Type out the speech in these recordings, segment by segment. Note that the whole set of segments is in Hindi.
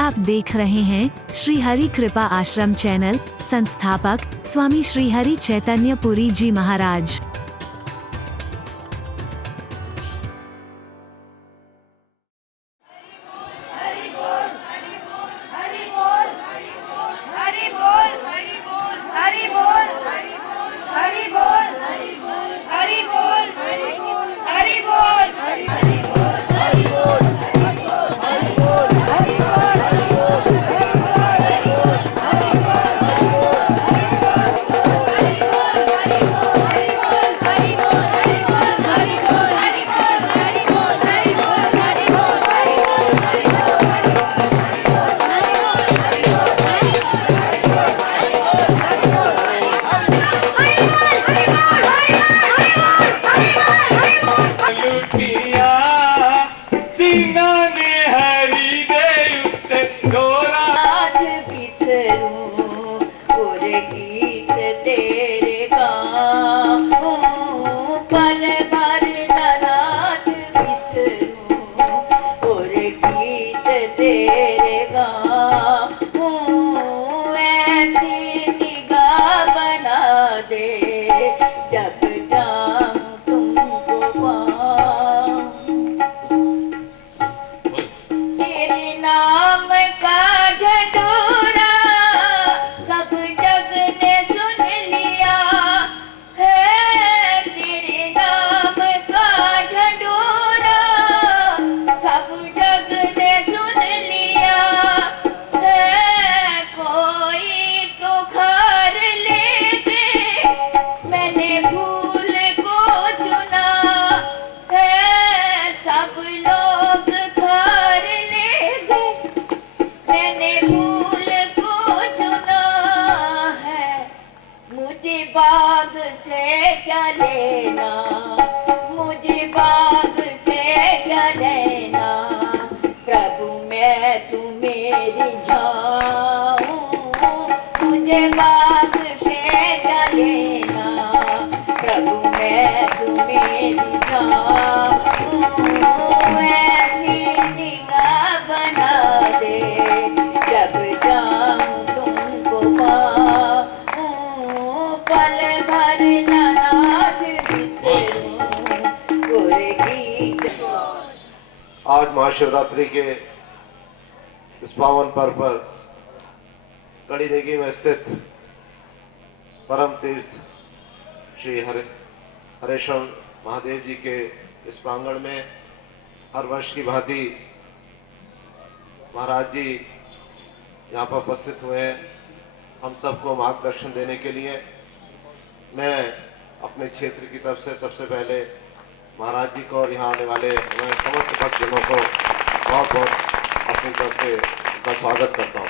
आप देख रहे हैं श्री हरि कृपा आश्रम चैनल। संस्थापक स्वामी श्री हरि चैतन्य पुरी जी महाराज। बाग से क्या लेना, मुझे बाग से क्या लेना, प्रभु मैं तू मेरी जाऊं, मुझे बाग से क्या लेना, प्रभु मैं तू मेरी जाऊं, ऐसी निगाह बना दे जब जाऊं तुमको पाऊं, पल भर नाथ बिसरूं कोई गीत। आज महाशिवरात्रि के इस पावन पर्व पर कड़ी नेगी में स्थित परम तीर्थ श्री हरेश्वर महादेव जी के इस प्रांगण में हर वर्ष की भांति महाराज जी यहाँ पर उपस्थित हुए हैं हम सबको मार्गदर्शन देने के लिए। मैं अपने क्षेत्र की तरफ से सबसे पहले महाराज जी को और यहाँ आने वाले हमारे समस्त भक्तजनों को बहुत बहुत अपनी तरफ से उनका स्वागत करता हूँ।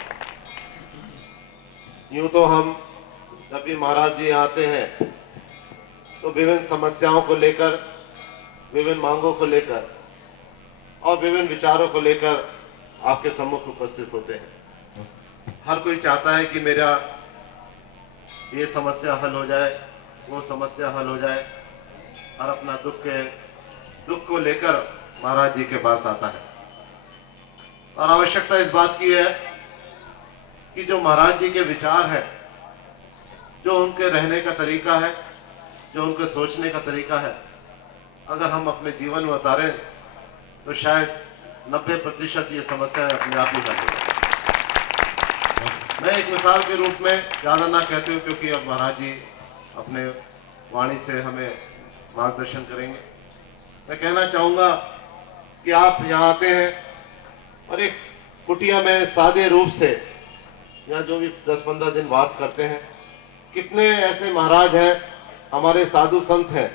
यूँ तो हम जब भी महाराज जी आते हैं तो विभिन्न समस्याओं को लेकर, विभिन्न मांगों को लेकर और विभिन्न विचारों को लेकर आपके सम्मुख उपस्थित होते हैं। हर कोई चाहता है कि मेरा ये समस्या हल हो जाए, वो समस्या हल हो जाए, और अपना दुख को लेकर महाराज जी के पास आता है। और आवश्यकता इस बात की है कि जो महाराज जी के विचार है, जो उनके रहने का तरीका है, जो उनके सोचने का तरीका है, अगर हम अपने जीवन में उतारें तो शायद 90% ये समस्याएं अपने आप ही हल हो जाए। मैं एक मिसाल के रूप में ज़्यादा ना कहते हुए, क्योंकि अब महाराज जी अपने वाणी से हमें मार्गदर्शन करेंगे, मैं कहना चाहूँगा कि आप यहाँ आते हैं और एक कुटिया में सादे रूप से यहाँ जो भी 10-15 दिन वास करते हैं, कितने ऐसे महाराज हैं, हमारे साधु संत हैं,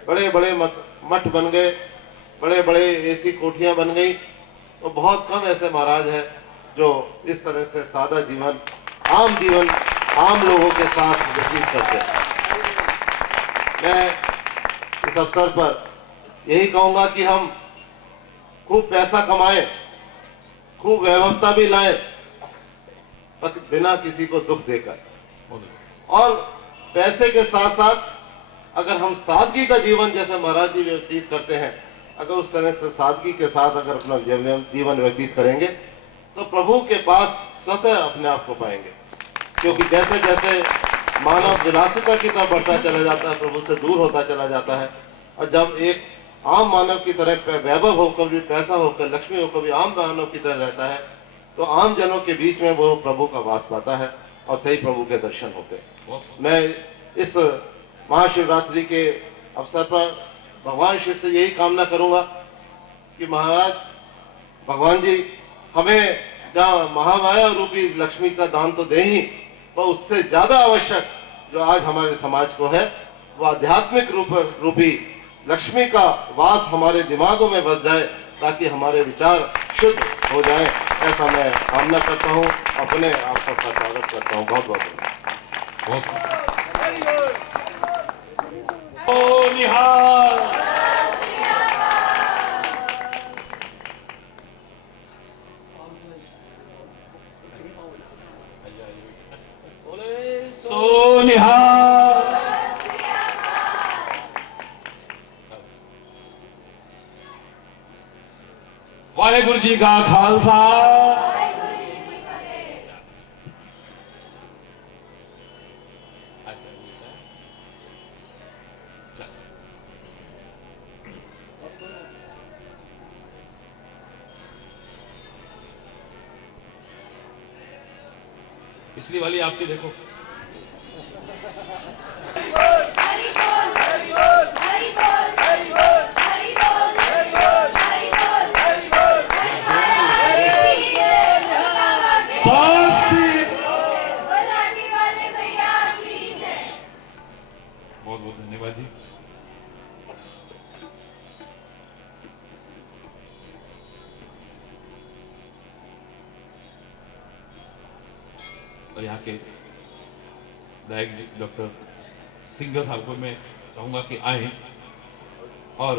बड़े बड़े मठ बन गए, बड़े बड़े ऐसी कोठियाँ बन गई, तो बहुत कम ऐसे महाराज हैं जो इस तरह से सादा जीवन, आम लोगों के साथ व्यतीत करते हैं। मैं इस अवसर पर यही कहूँगा कि हम खूब पैसा कमाएं, खूब वैभवता भी लाएं, पर बिना किसी को दुख देकर, और पैसे के साथ साथ अगर हम सादगी का जीवन जैसे महाराज जी व्यतीत करते हैं, अगर उस तरह से सादगी के साथ अगर अपना जीवन व्यतीत करेंगे तो प्रभु के पास स्वतः अपने आप को पाएंगे। क्योंकि जैसे जैसे मानव विलासिता की तरफ बढ़ता चला जाता है, प्रभु से दूर होता चला जाता है, और जब एक आम मानव की तरह वैभव होकर भी, पैसा होकर, लक्ष्मी होकर भी आम मानव की तरह रहता है, तो आम जनों के बीच में वो प्रभु का वास पाता है और सही प्रभु के दर्शन होते हैं। मैं इस महाशिवरात्रि के अवसर पर भगवान शिव से यही कामना करूंगा कि महाराज भगवान जी हमें जहाँ महामाया रूपी लक्ष्मी का दान तो दें ही, पर उससे ज्यादा आवश्यक जो आज हमारे समाज को है, वह आध्यात्मिक रूपी लक्ष्मी का वास हमारे दिमागों में बस जाए, ताकि हमारे विचार शुद्ध हो जाए। ऐसा मैं कामना करता हूँ, अपने आप सबका स्वागत करता हूँ। बहुत बहुत वाहेगुरु जी का खालसा, पिछली वाली आपकी देखो। बहुत बहुत धन्यवाद जी। और यहाँ के गायक डॉक्टर सिंगर साहब को मैं चाहूंगा कि आए और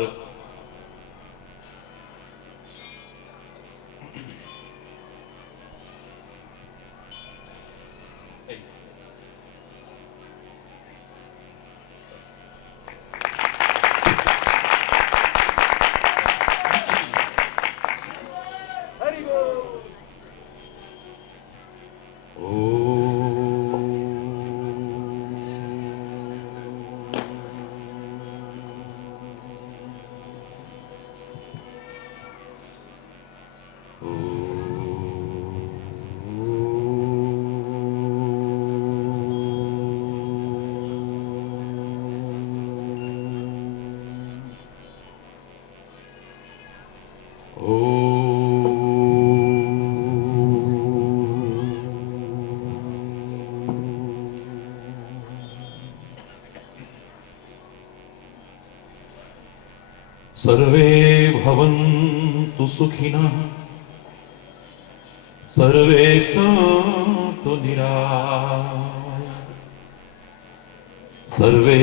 सर्वे भवन्तु सुखिनः, सर्वे सन्तु निरामयाः, सर्वे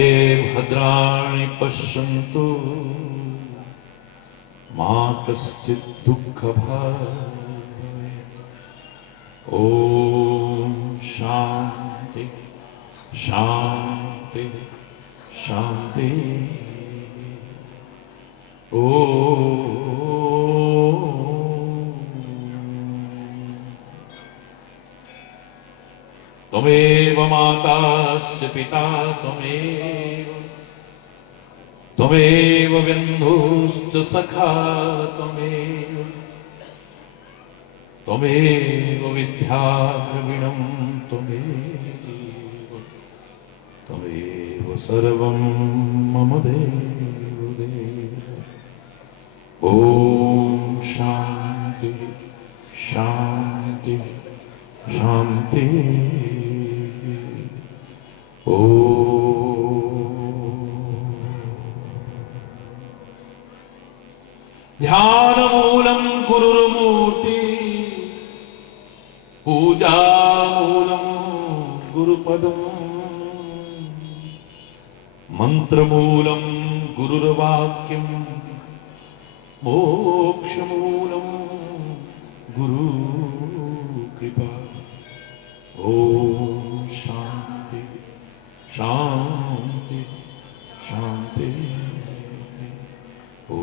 भद्राणि पश्यन्तु मा कश्चित् दुःखभाग् भवेत्। ॐ शान्ति शान्ति शान्ति। त्वमेव मातास्य पिता त्वमेव बन्धुश्च सखा त्वमेव विद्याद्रविणं त्वमेव सर्वं मम देव देव। ॐ शान्ति शान्ति शान्ति। ध्यानमूलं गुरुर्मूर्ति, पूजामूलं गुरुपदम्, मन्त्रमूलं गुरुर्वाक्यम्, मोक्षमूलं गुरुकृपा। ॐ शान्ति शान्ति शान्ति। ॐ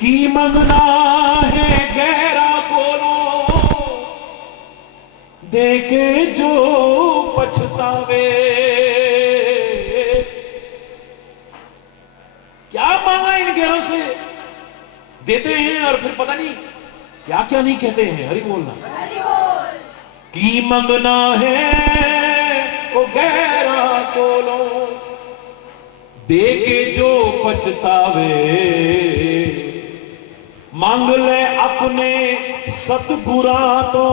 की मंगना है गहरा कोलो, देके जो पछतावे। क्या मांगा इन गहरों से, देते हैं और फिर पता नहीं क्या क्या नहीं कहते हैं। हरि बोलना। की मंगना है वो गहरा कोलो, देके जो पछतावे। मांग ले अपने सतगुरा तो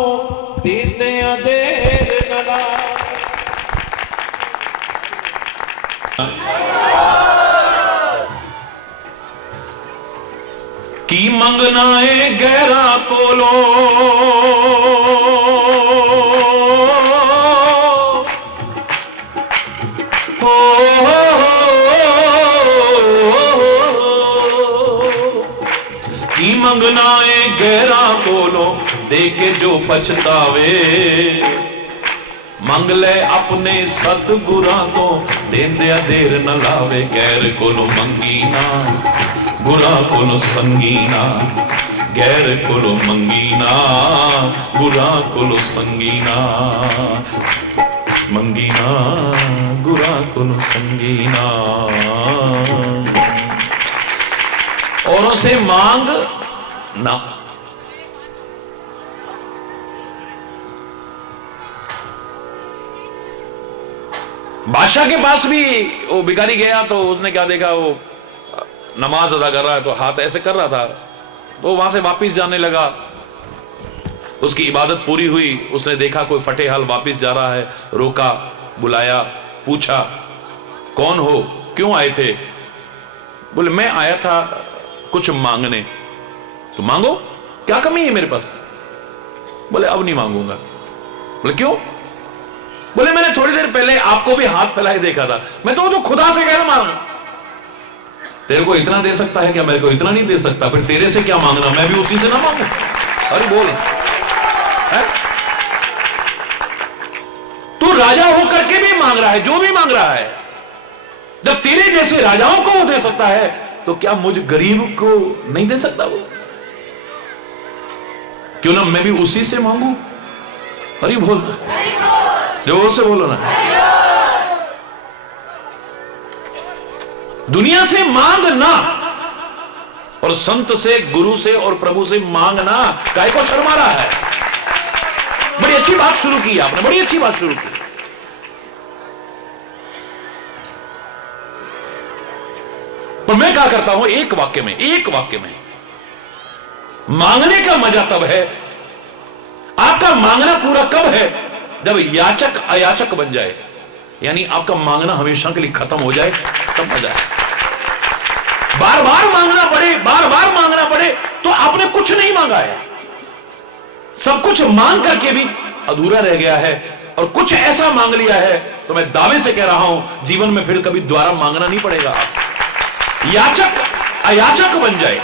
देते देर न लावे। की मंगना है गहरा कोलो, की मंगना है गहरा कोलो, देके जो पछतावे। मंग ले अपने सतगुरा तो देंदे देर न लावे। गैर कोलो मंगीना बुरा कोलो संगीना, गैर कोलो मंगीना बुरा कोलो संगीना। मंगीना बुरा कोलो संगीना। औरों से मांग ना। बादशाह के पास भी वो भिखारी गया तो उसने क्या देखा, वो नमाज अदा कर रहा है तो हाथ ऐसे कर रहा था, तो वहां से वापस जाने लगा। उसकी इबादत पूरी हुई, उसने देखा कोई फटे हाल वापस जा रहा है, रोका, बुलाया, पूछा कौन हो, क्यों आए थे? बोले मैं आया था कुछ मांगने। तो मांगो, क्या कमी है मेरे पास? बोले अब नहीं मांगूंगा। बोले क्यों? बोले मैंने थोड़ी देर पहले आपको भी हाथ फैलाए देखा था, मैं तो खुदा से कह रहा मांगना। तेरे को इतना दे सकता है क्या, मेरे को इतना नहीं दे सकता, फिर तेरे से क्या मांगना, मैं भी उसी से ना मांगू। अरे बोल है? तू राजा होकर के भी मांग रहा है, जो भी मांग रहा है। जब तेरे जैसे राजाओं को वो दे सकता है तो क्या मुझ गरीब को नहीं दे सकता वो? क्यों ना मैं भी उसी से मांगू। अरे बोल, जोर से बोलो ना। दुनिया से मांगना और संत से, गुरु से और प्रभु से मांगना, काय को शर्मा रहा है? बड़ी अच्छी बात शुरू की आपने, बड़ी अच्छी बात शुरू की। पर मैं क्या करता हूं, एक वाक्य में मांगने का मजा तब है, आपका मांगना पूरा कब है? जब याचक अयाचक बन जाए, यानी आपका मांगना हमेशा के लिए खत्म हो जाए, तब मजा है। बार बार मांगना पड़े तो आपने कुछ नहीं मांगा है। सब कुछ मांग करके भी अधूरा रह गया है, और कुछ ऐसा मांग लिया है तो मैं दावे से कह रहा हूं जीवन में फिर कभी दोबारा मांगना नहीं पड़ेगा। याचक अयाचक बन जाए,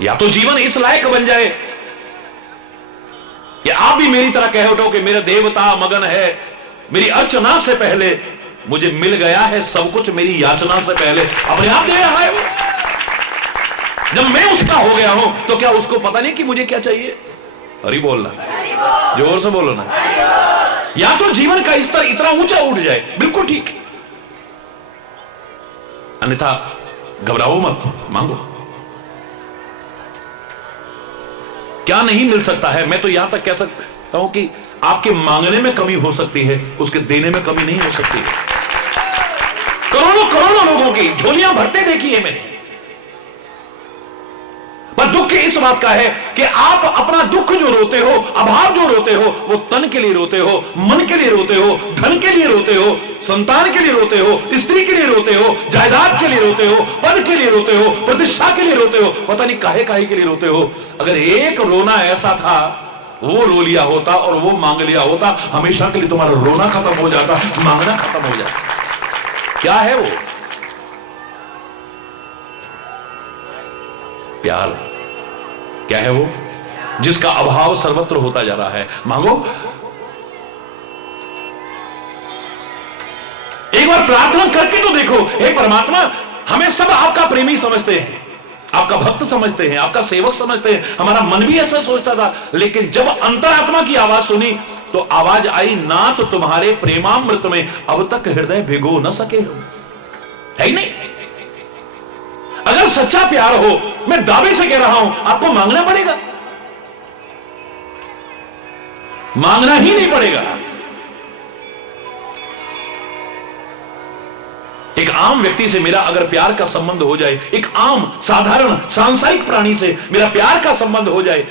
या तो जीवन इस लायक बन जाए कि आप भी मेरी तरह कह उठो कि मेरा देवता मगन है, मेरी अर्चना से पहले मुझे मिल गया है सब कुछ, मेरी याचना से पहले अपने आप दे रहा है वो। जब मैं उसका हो गया हूं तो क्या उसको पता नहीं कि मुझे क्या चाहिए? अरे बोलना, जोर से बोलो ना। या तो जीवन का स्तर इतना ऊंचा उठ जाए, बिल्कुल ठीक, अन्यथा घबराओ मत, मांगो। क्या नहीं मिल सकता है? मैं तो यहां तक कह सकता हूं कि आपके मांगने में कमी हो सकती है, उसके देने में कमी नहीं हो सकती है। करोड़ों लोगों की झोलियां भरते देखी है मैंने, पर दुख इस बात का है कि आप अपना दुख जो रोते हो, अभाव जो रोते हो, वो तन के लिए रोते हो, मन के लिए रोते हो, धन के लिए रोते हो, संतान के लिए रोते हो, स्त्री के लिए रोते हो, जायदाद के लिए रोते हो, पद के लिए रोते हो, प्रतिष्ठा के लिए रोते हो, पता नहीं काहे काहे के लिए रोते हो। अगर एक रोना ऐसा था, वो रो लिया होता और वो मांग लिया होता, हमेशा के लिए तुम्हारा रोना खत्म हो जाता, मांगना खत्म हो जाता। क्या है वो? प्यार। क्या है वो? जिसका अभाव सर्वत्र होता जा रहा है। मांगो। एक बार प्रार्थना करके तो देखो, हे परमात्मा हमें सब आपका प्रेमी समझते हैं, आपका भक्त समझते हैं, आपका सेवक समझते हैं। हमारा मन भी ऐसा सोचता था, लेकिन जब अंतरात्मा की आवाज सुनी तो आवाज आई, ना तो तुम्हारे प्रेमामृत में अब तक हृदय भिगो न सके हो। है ही नहीं। अगर सच्चा प्यार हो, मैं दावे से कह रहा हूं, आपको मांगना पड़ेगा, मांगना ही नहीं पड़ेगा। एक आम व्यक्ति से मेरा अगर प्यार का संबंध हो जाए, एक आम साधारण सांसारिक प्राणी से मेरा प्यार का संबंध हो जाए,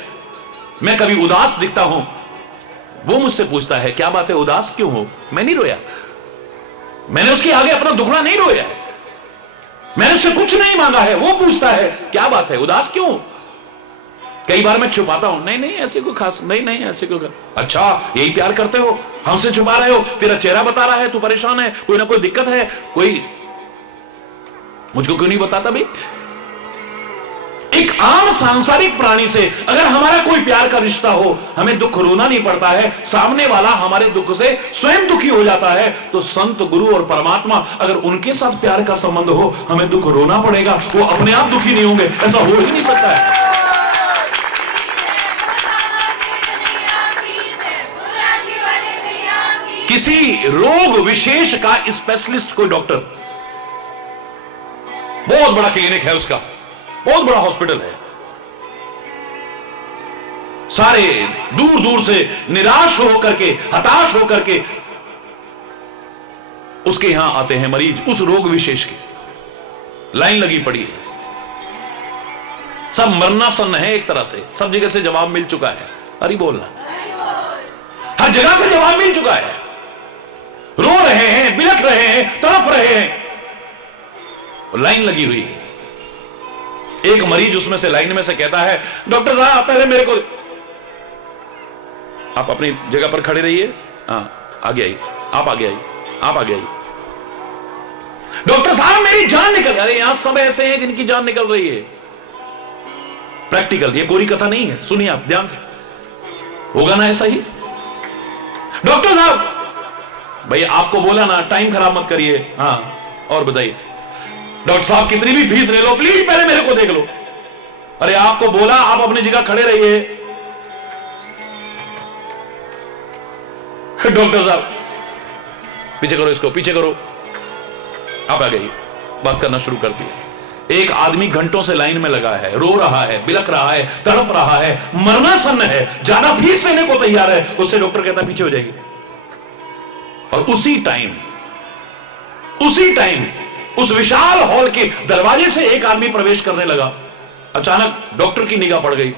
मैं कभी उदास दिखता हूं, वो मुझसे पूछता है क्या बात है, उदास क्यों हो? मैं नहीं रोया, मैंने उसके आगे अपना दुखड़ा नहीं रोया है, मैंने उससे कुछ नहीं मांगा है। वो पूछता है क्या बात है, उदास क्यों? कई बार मैं छुपाता हूं, नहीं नहीं ऐसे कोई खास नहीं, नहीं ऐसे कोई। अच्छा यही प्यार करते हो, हमसे छुपा रहे हो, तेरा चेहरा बता रहा है, तू परेशान है, कोई ना कोई दिक्कत है, कोई मुझको क्यों नहीं बताता भाई? एक आम सांसारिक प्राणी से अगर हमारा कोई प्यार का रिश्ता हो, हमें दुख रोना नहीं पड़ता है, सामने वाला हमारे दुख से स्वयं दुखी हो जाता है। तो संत, गुरु और परमात्मा, अगर उनके साथ प्यार का संबंध हो, हमें दुख रोना पड़ेगा, वो अपने आप दुखी नहीं होंगे, ऐसा हो ही नहीं सकता है। किसी रोग विशेष का स्पेशलिस्ट कोई डॉक्टर, बहुत बड़ा क्लिनिक है उसका, बहुत बड़ा हॉस्पिटल है, सारे दूर दूर से निराश होकर के, हताश होकर के उसके यहां आते हैं मरीज, उस रोग विशेष की लाइन लगी पड़ी है, सब मरनासन्न है एक तरह से, सब जगह से जवाब मिल चुका है। अरे बोलना, हर जगह से जवाब मिल चुका है, रो रहे हैं, बिलख रहे हैं, तड़प रहे हैं, लाइन लगी हुई है। एक मरीज उसमें से लाइन में से कहता है, डॉक्टर साहब पहले मेरे को, आप अपनी जगह पर खड़े रहिए, हाँ आगे आइए, आप आगे आइए, आप आगे आइए। डॉक्टर साहब मेरी जान निकल, अरे यहां सब ऐसे हैं जिनकी जान निकल रही है, प्रैक्टिकल, ये कोरी कथा नहीं है, सुनिए आप ध्यान से, होगा ना ऐसा ही। डॉक्टर साहब भैया आपको बोला ना टाइम खराब मत करिए, हाँ और बताइए। डॉक्टर साहब कितनी भी फीस ले लो, प्लीज पहले मेरे को देख लो। अरे आपको बोला आप अपनी जगह खड़े रहिए। डॉक्टर साहब पीछे करो, इसको पीछे करो, आप आ गई, बात करना शुरू कर दिया। एक आदमी घंटों से लाइन में लगा है, रो रहा है, बिलख रहा है, तड़प रहा है, मरनासन्न है, ज्यादा फीस लेने को तैयार है, उससे डॉक्टर कहता पीछे हो जाएगी। और उसी टाइम उस विशाल हॉल के दरवाजे से एक आदमी प्रवेश करने लगा। अचानक डॉक्टर की निगाह पड़ गई,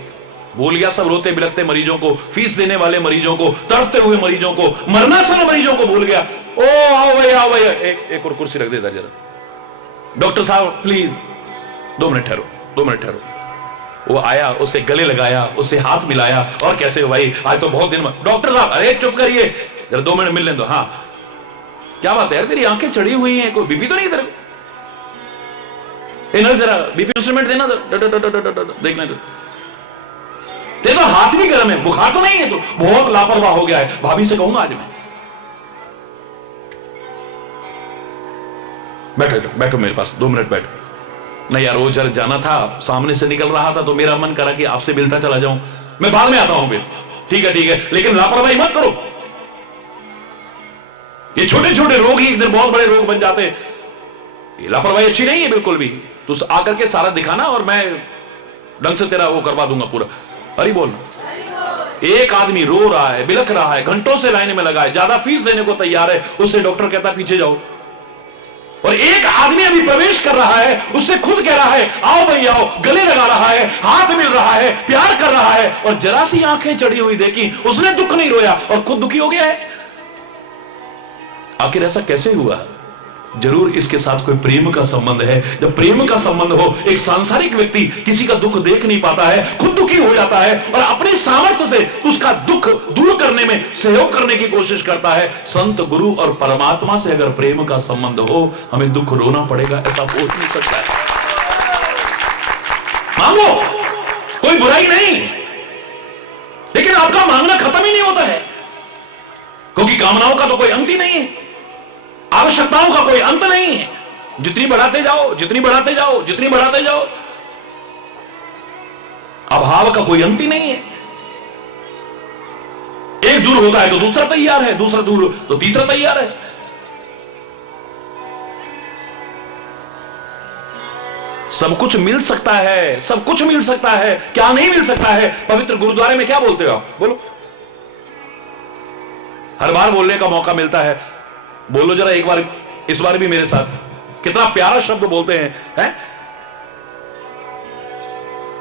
भूल गया सब रोते बिलखते मरीजों को, फीस देने वाले मरीजों को, तड़पते हुए मरीजों को, मरनासन्न मरीजों को भूल गया। ओ आओ भैया, आओ भैया, एक और कुर्सी रख देता जरा। डॉक्टर साहब प्लीज 2 मिनट ठहरो, 2 मिनट ठहरो। वो आया, उसे गले लगाया, उसे हाथ मिलाया, और कैसे हो भाई, आज तो बहुत दिन में। डॉक्टर साहब अरे चुप करिए जरा, 2 मिनट मिल लें। तो हाँ क्या बात है यार, तेरी आंखें चढ़ी हुई हैं, कोई बीपी तो नहीं तेरे को? जरा बीपी इंस्ट्रूमेंट देना, देखना तो। तेरे तो हाथ भी गर्म है, बुखार तो नहीं है, तो बहुत लापरवाह हो गया है, भाभी से कहूंगा आज मैं। बैठो बैठो मेरे पास, 2 मिनट बैठो। नहीं यार वो जरा जाना था, सामने से निकल रहा था तो मेरा मन करा कि आपसे मिलता चला जाऊं, मैं बाद में आता हूं फिर। ठीक है, लेकिन लापरवाही मत करो, ये छोटे छोटे रोग ही एक दिन बहुत बड़े रोग बन जाते हैं, ये लापरवाही अच्छी नहीं है बिल्कुल भी। तू आकर के सारा दिखाना और मैं ढंग से तेरा वो करवा दूंगा पूरा। अरे बोलना। एक आदमी रो रहा है, बिलख रहा है, घंटों से लाइन में लगा है, ज्यादा फीस देने को तैयार है, उससे डॉक्टर कहता पीछे जाओ। और एक आदमी अभी प्रवेश कर रहा है, उससे खुद कह रहा है आओ भाई आओ, गले लगा रहा है, हाथ मिल रहा है, प्यार कर रहा है, और जरा सी आंखें चढ़ी हुई देखी, उसने दुख नहीं रोया और खुद दुखी हो गया है। आखिर ऐसा कैसे हुआ? जरूर इसके साथ कोई प्रेम का संबंध है। जब प्रेम का संबंध हो, एक सांसारिक व्यक्ति किसी का दुख देख नहीं पाता है, खुद दुखी हो जाता है और अपने सामर्थ्य से उसका दुख दूर करने में सहयोग करने की कोशिश करता है। संत, गुरु और परमात्मा से अगर प्रेम का संबंध हो, हमें दुख रोना पड़ेगा, ऐसा हो नहीं सकता है। मांगो, कोई बुराई नहीं, लेकिन आपका मांगना खत्म ही नहीं होता है, क्योंकि कामनाओं का तो कोई अंत ही नहीं है, आवश्यकताओं का कोई अंत नहीं है। जितनी बढ़ाते जाओ, जितनी बढ़ाते जाओ, जितनी बढ़ाते जाओ, अभाव का कोई अंत ही नहीं है। एक दूर होता है तो दूसरा तैयार है, दूसरा दूर तो तीसरा तैयार है। सब कुछ मिल सकता है, सब कुछ मिल सकता है, क्या नहीं मिल सकता है? पवित्र गुरुद्वारे में क्या बोलते हो आप? बोलो, हर बार बोलने का मौका मिलता है, बोलो जरा एक बार, इस बार भी मेरे साथ। कितना प्यारा शब्द बोलते हैं?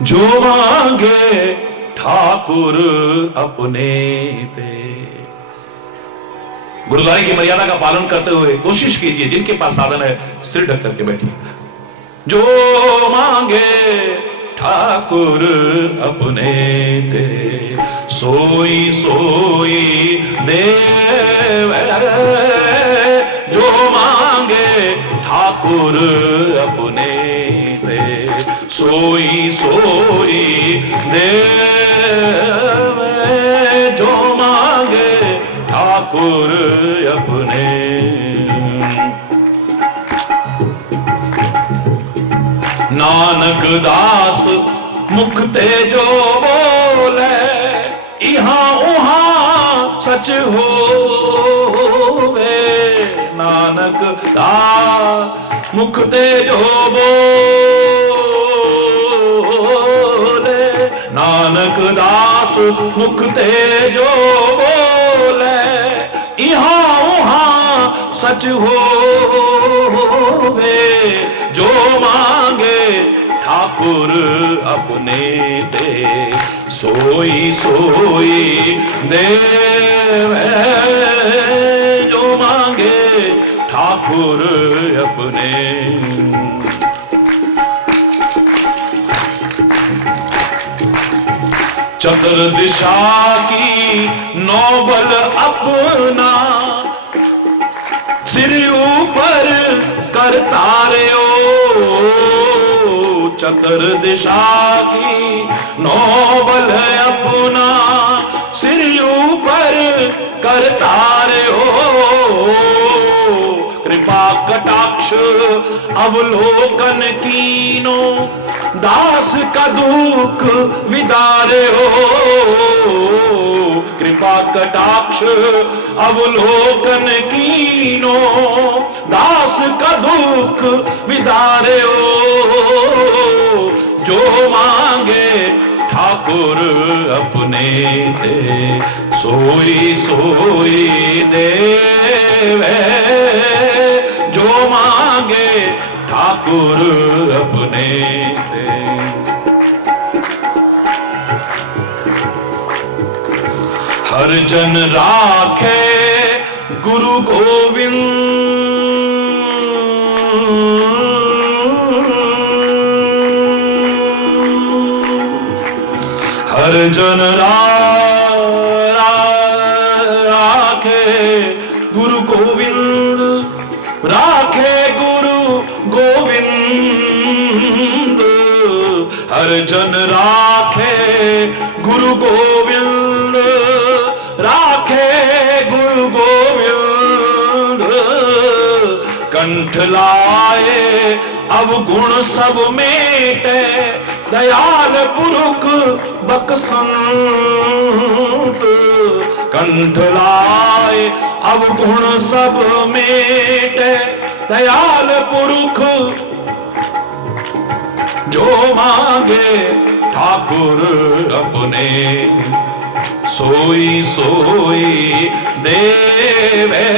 जो मांगे ठाकुर अपने ते। गुरुद्वारे की मर्यादा का पालन करते हुए कोशिश कीजिए, जिनके पास साधन है सिर ढक करके बैठिए। जो मांगे ठाकुर अपने ते, सोई सोई देव। जो मांगे ठाकुर अपने ते, सोई सोई देव। जो मांगे ठाकुर अपने। नानक दास मुख ते जो बोले, इहां उहां सच होवे। नानक दास मुख ते जो बोले, नानक दास मुख ते जो बोले, इहां उहां सच होवे। जो मांगे ठाकुर अपने ते, सोई सोई देव। जो मांगे ठाकुर अपने। चतुर्दिशा की नौबल अपना, सिर ऊपर करता रे ओ। चतुर्दिशा की नौबल अपना, सिर ऊपर करता रे ओ। कृपा कटाक्ष अवलोकन कीनो, दास का दुख विदारे हो। कृपा कटाक्ष अवलोकन कीनो, दास का दुख विदारे हो। जो मांगे ठाकुर अपने ते, सोई सोई देवे। जो मांगे ठाकुर अपने ते। हर जन राखे गुरु गोविंद। हर जन राखे गुरु गोविंद। राखे गुरु गोविंद। हर जन राखे गुरु गोविंद। राखे गुरु गोविंद। कंठ लाए अवगुण सब मेटे, दयाल पुरुष बकसंत। कंठ लाए अवगुण सब मेटे, दयाल पुरुष। जो मांगे ठाकुर अपने, सोई सोई देवे।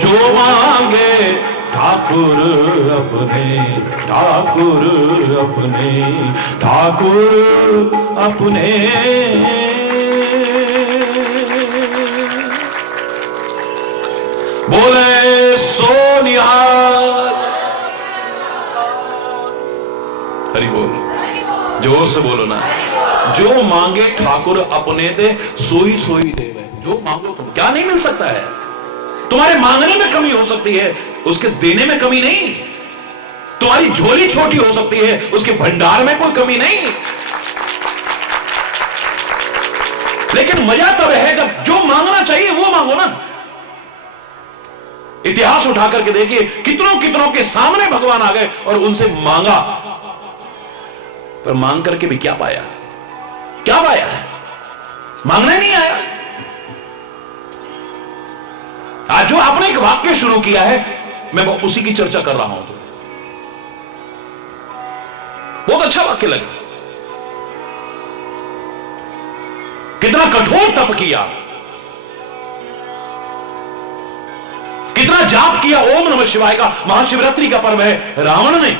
जो मांगे ठाकुर अपने, ठाकुर अपने, ठाकुर अपने। बोले सोनिहार। हरि बोल, जोर से बोलो ना। जो मांगे ठाकुर अपने दे, सोई सोई देवे। जो मांगो तुम, क्या नहीं मिल सकता है? तुम्हारे मांगने में कमी हो सकती है, उसके देने में कमी नहीं। तुम्हारी झोली छोटी हो सकती है, उसके भंडार में कोई कमी नहीं। लेकिन मजा तब है जब जो मांगना चाहिए वो मांगो ना। इतिहास उठा करके देखिए, कितनों कितनों के सामने भगवान आ गए और उनसे मांगा, पर मांग करके भी क्या पाया? क्या पाया है? मांगने नहीं आया। आज जो आपने एक वाक्य शुरू किया है, मैं उसी की चर्चा कर रहा हूं। तो बहुत अच्छा वाक्य लगे। कितना कठोर तप किया, कितना जाप किया ओम नमः शिवाय का। महाशिवरात्रि का पर्व है। रावण ने,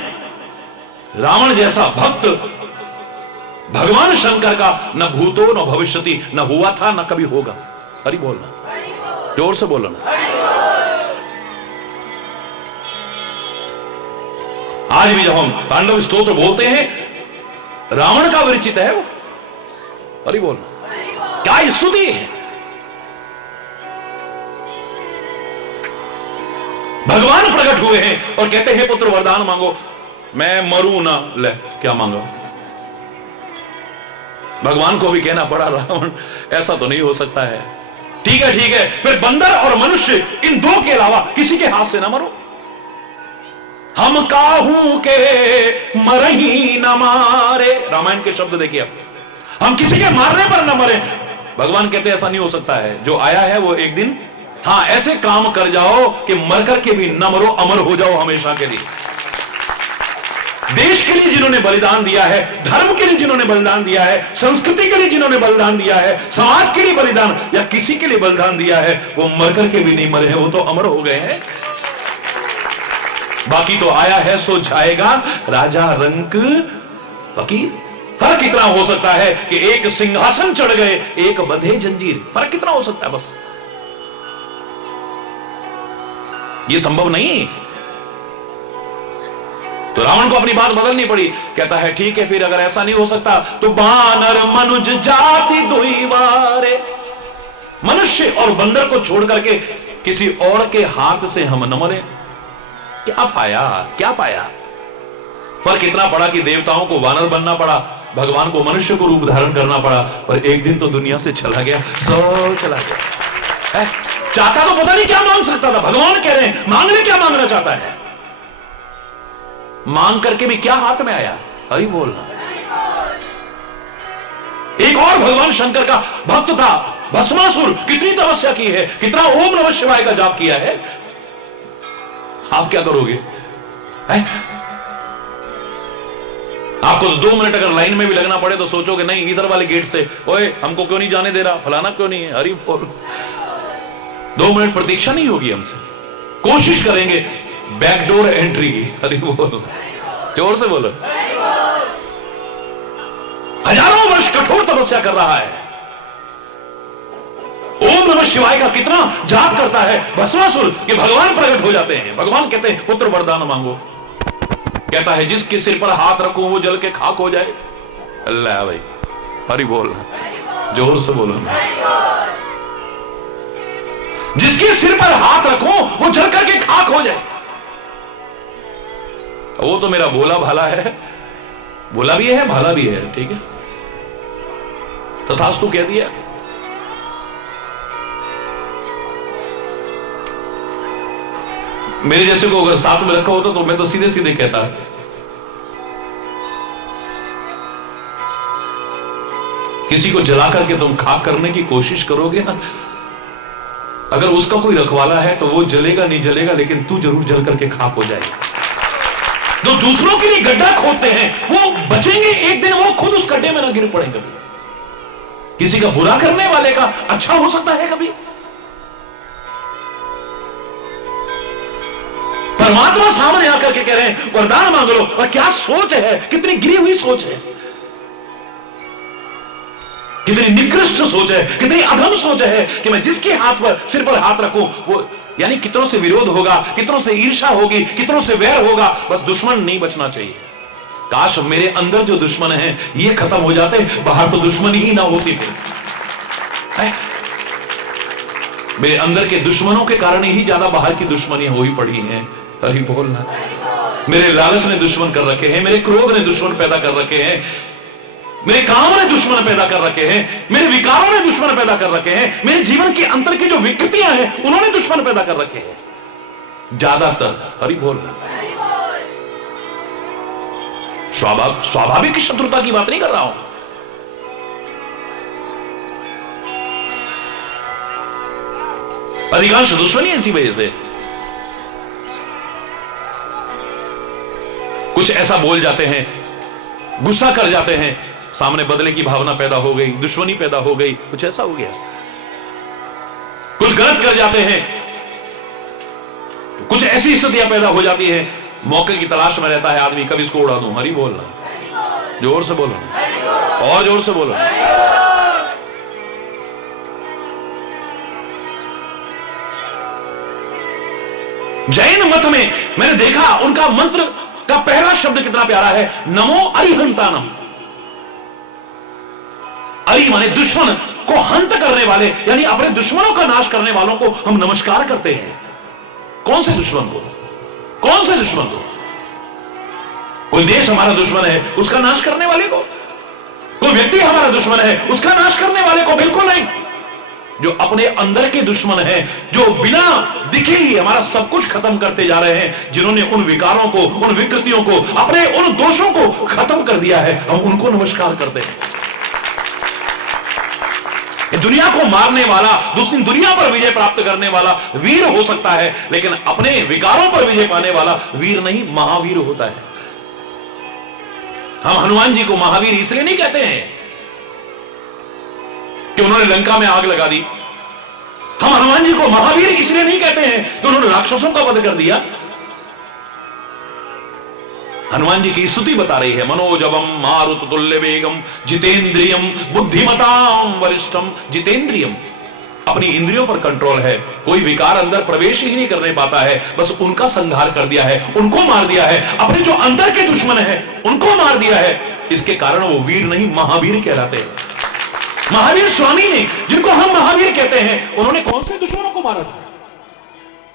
रावण जैसा भक्त भगवान शंकर का न भूतो न भविष्यति, न हुआ था न कभी होगा। हरि बोलना, जोर से बोलना। आज भी जब हम तांडव स्तोत्र बोलते हैं, रावण का विरचित है वो। हरि बोलना, क्या स्तुति है। भगवान प्रकट हुए हैं और कहते हैं पुत्र वरदान मांगो। मैं मरूं ना, ले क्या मांगा? भगवान को भी कहना पड़ा, रावण ऐसा तो नहीं हो सकता है। ठीक है, ठीक है, फिर बंदर और मनुष्य इन दो के अलावा किसी के हाथ से ना मरो। हम काहू के मरही न मारे, रामायण के शब्द देखिए आप। हम किसी के मारने पर न मरे। भगवान कहते ऐसा नहीं हो सकता है। जो आया है वो एक दिन, हां, ऐसे काम कर जाओ कि मर करके भी न मरो, अमर हो जाओ हमेशा के लिए। देश के लिए जिन्होंने बलिदान दिया है, धर्म के लिए जिन्होंने बलिदान दिया है, संस्कृति के लिए जिन्होंने बलिदान दिया है, समाज के लिए बलिदान या किसी के लिए बलिदान दिया है, वो मर करके भी नहीं मरे हैं, वो तो अमर हो गए हैं। बाकी तो आया है सो जाएगा, राजा रंक फकीर। फर्क कितना हो सकता है कि एक सिंहासन चढ़ गए, एक बंधे जंजीर। फर्क कितना हो सकता है बस। ये संभव नहीं। तो रावण को अपनी बात बदलनी पड़ी। कहता है ठीक है, फिर अगर ऐसा नहीं हो सकता तो बानर मनुज जाति दुई वारे, मनुष्य और बंदर को छोड़ करके किसी और के हाथ से हम न मरे। क्या पाया? क्या पाया? फर्क इतना पड़ा कि देवताओं को वानर बनना पड़ा, भगवान को मनुष्य को रूप धारण करना पड़ा, पर एक दिन तो दुनिया से चला गया, सो चला गया। चाहता तो पता नहीं क्या मांग सकता था। भगवान कह रहे हैं मांगने, क्या मांगना चाहता है? मांग करके भी क्या हाथ में आया? हरि बोलना। एक और भगवान शंकर का भक्त था भस्मासुर। कितनी तपस्या की है, कितना ओम नमः शिवाय का जाप किया है। आप क्या करोगे? आपको तो 2 मिनट अगर लाइन में भी लगना पड़े तो सोचोगे नहीं, इधर वाले गेट से, ओए हमको क्यों नहीं जाने दे रहा, फलाना क्यों नहीं है। हरि बोल। 2 मिनट प्रतीक्षा नहीं होगी हमसे। कोशिश करेंगे बैकडोर एंट्री की। हरि बोल, जोर से बोलो। हजारों वर्ष कठोर तपस्या कर रहा है। ओम नमः शिवाय का कितना जाप करता है भस्मासुर कि भगवान प्रकट हो जाते हैं। भगवान कहते हैं पुत्र वरदान मांगो। कहता है जिसके सिर पर हाथ रखूं वो जल के खाक हो जाए। अल्लाह भाई, हरि बोल, जोर से बोलो। जिसके सिर पर हाथ रखूं वो जल करके खाक हो जाए। वो तो मेरा भोला भाला है, भोला भी है भाला भी है, ठीक है, तथास्तु कह दिया। मेरे जैसे को अगर साथ में रखा होता तो मैं तो सीधे सीधे कहता, किसी को जला करके तुम खाक करने की कोशिश करोगे ना, अगर उसका कोई रखवाला है तो वो जलेगा नहीं जलेगा, लेकिन तू जरूर जल करके खाक हो जाएगा। जो दूसरों के लिए गड्ढा खोदते हैं वो बचेंगे, एक दिन वो खुद उस गड्ढे में ना गिर पड़ेंगे। किसी का बुरा करने वाले का अच्छा हो सकता है कभी? परमात्मा सामने आकर के कह रहे हैं वरदान मांग लो। और क्या सोच है, कितनी गिरी हुई सोच है, कितनी निकृष्ट सोच है, कितनी अधम सोच है कि मैं जिसके हाथ पर सिर पर हाथ रखूं वो, यानी कितनों से विरोध होगा, कितनों से ईर्ष्या होगी, कितनों से वैर होगा, बस दुश्मन नहीं बचना चाहिए। काश मेरे अंदर जो दुश्मन है ये खत्म हो जाते, बाहर तो दुश्मन ही ना होती थे। मेरे अंदर के दुश्मनों के कारण ही ज्यादा बाहर की दुश्मनियां हुई पड़ी हैं। हरि बोलना। मेरे लालच ने दुश्मन कर रखे हैं, मेरे क्रोध ने दुश्मन पैदा कर रखे हैं, मेरे काम ने दुश्मन पैदा कर रखे हैं, मेरे विकारों ने दुश्मन पैदा कर रखे हैं, मेरे जीवन के अंतर की जो विकृतियां हैं उन्होंने दुश्मन पैदा कर रखे हैं। ज्यादातर। हरि बोल। स्वाभाविक शत्रुता की बात नहीं कर रहा हूं। अधिकांश दुश्मनी इसी वजह से। कुछ ऐसा बोल जाते हैं, गुस्सा कर जाते हैं, सामने बदले की भावना पैदा हो गई, दुश्मनी पैदा हो गई, कुछ ऐसा हो गया। कुछ गलत कर जाते हैं, कुछ ऐसी स्थितियां पैदा हो जाती है, मौके की तलाश में रहता है आदमी, कब इसको उड़ा दूं। हरि बोलना, जोर से बोलो, और जोर से बोलो। जैन मत में मैंने देखा उनका मंत्र का पहला शब्द कितना प्यारा है, नमो अरिहंतानम। अरि माने दुश्मन को हंत करने वाले, यानी अपने दुश्मनों का नाश करने वालों को हम नमस्कार करते हैं। कौन से दुश्मन को? कौन से दुश्मन को? कोई देश हमारा दुश्मन है उसका नाश करने वाले को? कोई व्यक्ति हमारा दुश्मन है उसका नाश करने वाले को? बिल्कुल नहीं। जो अपने अंदर के दुश्मन हैं, जो बिना दिखे ही हमारा सब कुछ खत्म करते जा रहे हैं, जिन्होंने उन विकारों को, उन विकृतियों को, अपने उन दोषों को खत्म कर दिया है, हम उनको नमस्कार करते हैं। दुनिया को मारने वाला, दूसरी दुनिया पर विजय प्राप्त करने वाला वीर हो सकता है, लेकिन अपने विकारों पर विजय पाने वाला वीर नहीं, महावीर होता है। हम हनुमान जी को महावीर इसलिए नहीं कहते हैं कि उन्होंने लंका में आग लगा दी। हम हनुमान जी को महावीर इसलिए नहीं कहते हैं कि उन्होंने राक्षसों का वध कर दिया। हनुमान जी की स्तुति बता रही है, मनोजवम मारुत तुल्य वेगम जितेंद्रियम बुद्धिमताम वरिष्ठम। जितेंद्रियम, अपनी इंद्रियों पर कंट्रोल है, कोई विकार अंदर प्रवेश ही नहीं करने पाता है, बस उनका संहार कर दिया है, उनको मार दिया है, अपने जो अंदर के दुश्मन है उनको मार दिया है। इसके कारण वो वीर नहीं, महावीर कहलाते हैं। महावीर स्वामी ने, जिनको हम महावीर कहते हैं, उन्होंने कौन से दुश्मनों को मारा था?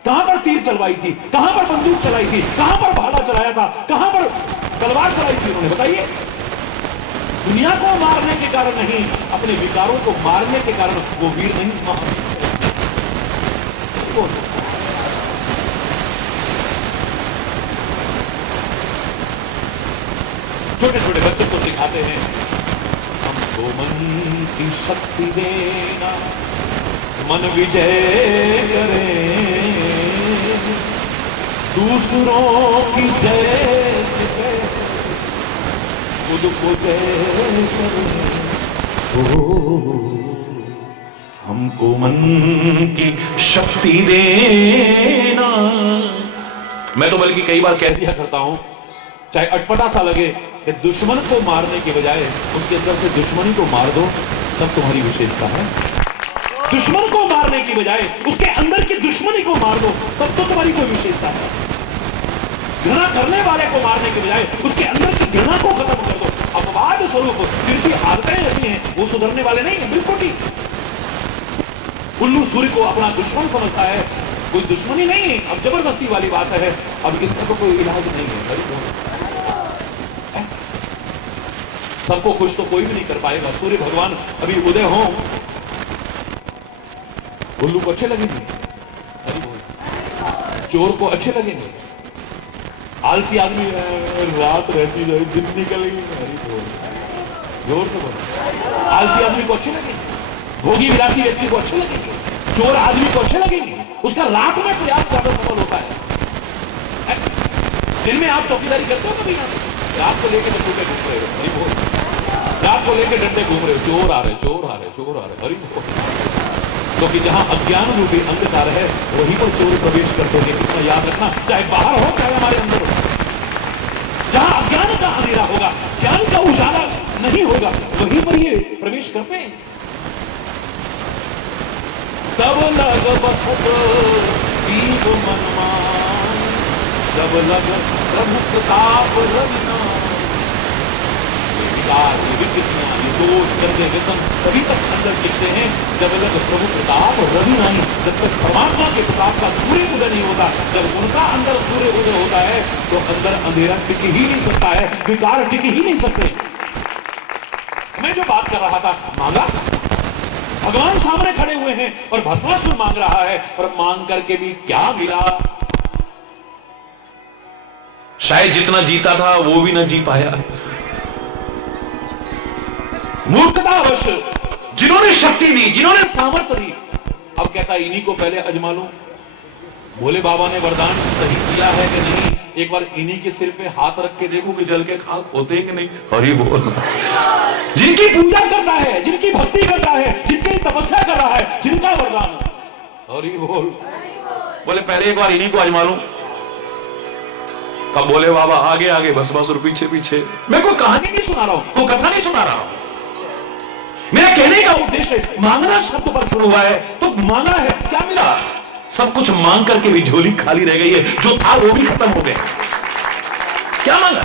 कहां पर तीर चलवाई थी, कहां पर बंदूक चलाई थी, कहां पर भाला चलाया था, कहां पर तलवार चलाई थी उन्होंने? बताइए। दुनिया को मारने के कारण नहीं, अपने विकारों को मारने के कारण वो वीर नहीं, महावीर। छोटे छोटे बच्चों को सिखाते हैं, हमको मन की शक्ति देना, मन विजय करे, दूसरों की जय खुद को जय करे। हमको मन की शक्ति देना। मैं तो बल्कि कई बार कह दिया करता हूं, चाहे अटपटा सा लगे, कि दुश्मन को मारने के बजाय उसके अंदर से दुश्मनी को मार दो, तब तुम्हारी विशेषता है। दुश्मन को मारने की बजाय उसके अंदर की दुश्मनी को मार दो, तब तो तुम्हारी कोई विशेषता है। घृणा करने वाले को मारने के बजाय उसके अंदर की घृणा को खत्म कर दो। अपवाद स्वरूप जिनकी आदतें ऐसी हैं वो सुधरने वाले नहीं है, बिल्कुल नहीं। उल्लू सूर्य को अपना दुश्मन समझता है, कोई दुश्मनी नहीं है, अब जबरदस्ती वाली बात है, अब इसका तो कोई इलाज नहीं है। सबको खुश तो कोई भी नहीं कर पाएगा। सूर्य भगवान अभी उदय हो, उल्लू को अच्छे लगेंगे, चोर को अच्छे लगेंगे, आलसी आदमी रात रहती जाए दिन निकलेगी, जोर से बोलो, आलसी आदमी को अच्छे लगेंगे, भोगी विलासी व्यक्ति को अच्छे लगेंगे, चोर आदमी को अच्छे लगेंगे। उसका रात में प्रयास ज्यादा सफल होता है। दिन में आप चौकीदारी करते हो कभी? रात को लेकर डंडे घूम रहे हो, रात को लेकर डंडे घूम रहे हो, चोर आ रहे, चोर आ रहे, चोर आ रहे, हरि बोल। क्योंकि जहां अज्ञान रूपी अंधकार है वहीं पर चोर प्रवेश करते हैं। इतना याद रखना, चाहे बाहर हो चाहे हमारे अंदर हो। जहां अज्ञान का अंधेरा होगा, ज्ञान का उजाला नहीं होगा, वहीं पर ये प्रवेश करते हैं। तब लग बसत दीप मनमान, जब लग प्रभु प्रताप रविना। ये विकृतियां, ये दोष, गर्दे, व्यसन तभी तक अंदर टिकते हैं जब लग प्रभु प्रताप रवि नहीं। जब तक परमात्मा के प्रताप का सूर्य उदय नहीं होता, जब उनका अंदर सूर्य उदय होता है तो अंदर अंधेरा टिक ही नहीं सकता है, विकार टिक ही नहीं सकते। मैं जो बात कर रहा था, मांगा, भगवान सामने खड़े हुए हैं और भस्मासुर मांग रहा है, और मांग करके भी क्या मिला? शायद जितना जीता था वो भी ना जी पाया। मूर्खतावश जिन्होंने शक्ति दी, जिन्होंने सामर्थ्य दी, अब कहता इन्हीं को पहले अजमा लूं। भोले बाबा ने वरदान सही दिया है कि नहीं, एक बार इन्हीं के सिर पे हाथ रख के देखो कि जल के खाक होते हैं कि नहीं। हरि बोल। जिनकी पूजा करता है, जिनकी भक्ति करता है, जिनकी तपस्या कर रहा है, जिनका वरदान। हरि बोल। बोले पहले एक बार इन्हीं को आजमा लूं। कब बोले बाबा आगे आगे बस बस और पीछे पीछे। मैं कोई कहानी नहीं सुना रहा हूं, कोई कथा नहीं सुना रहा हूं। मेरा कहने का उद्देश्य मांगना शब्द पर शुरू हुआ है, तो मांगा है, क्या मिला? सब कुछ मांग करके भी झोली खाली रह गई है, जो था वो भी खत्म हो गया। क्या मांगा?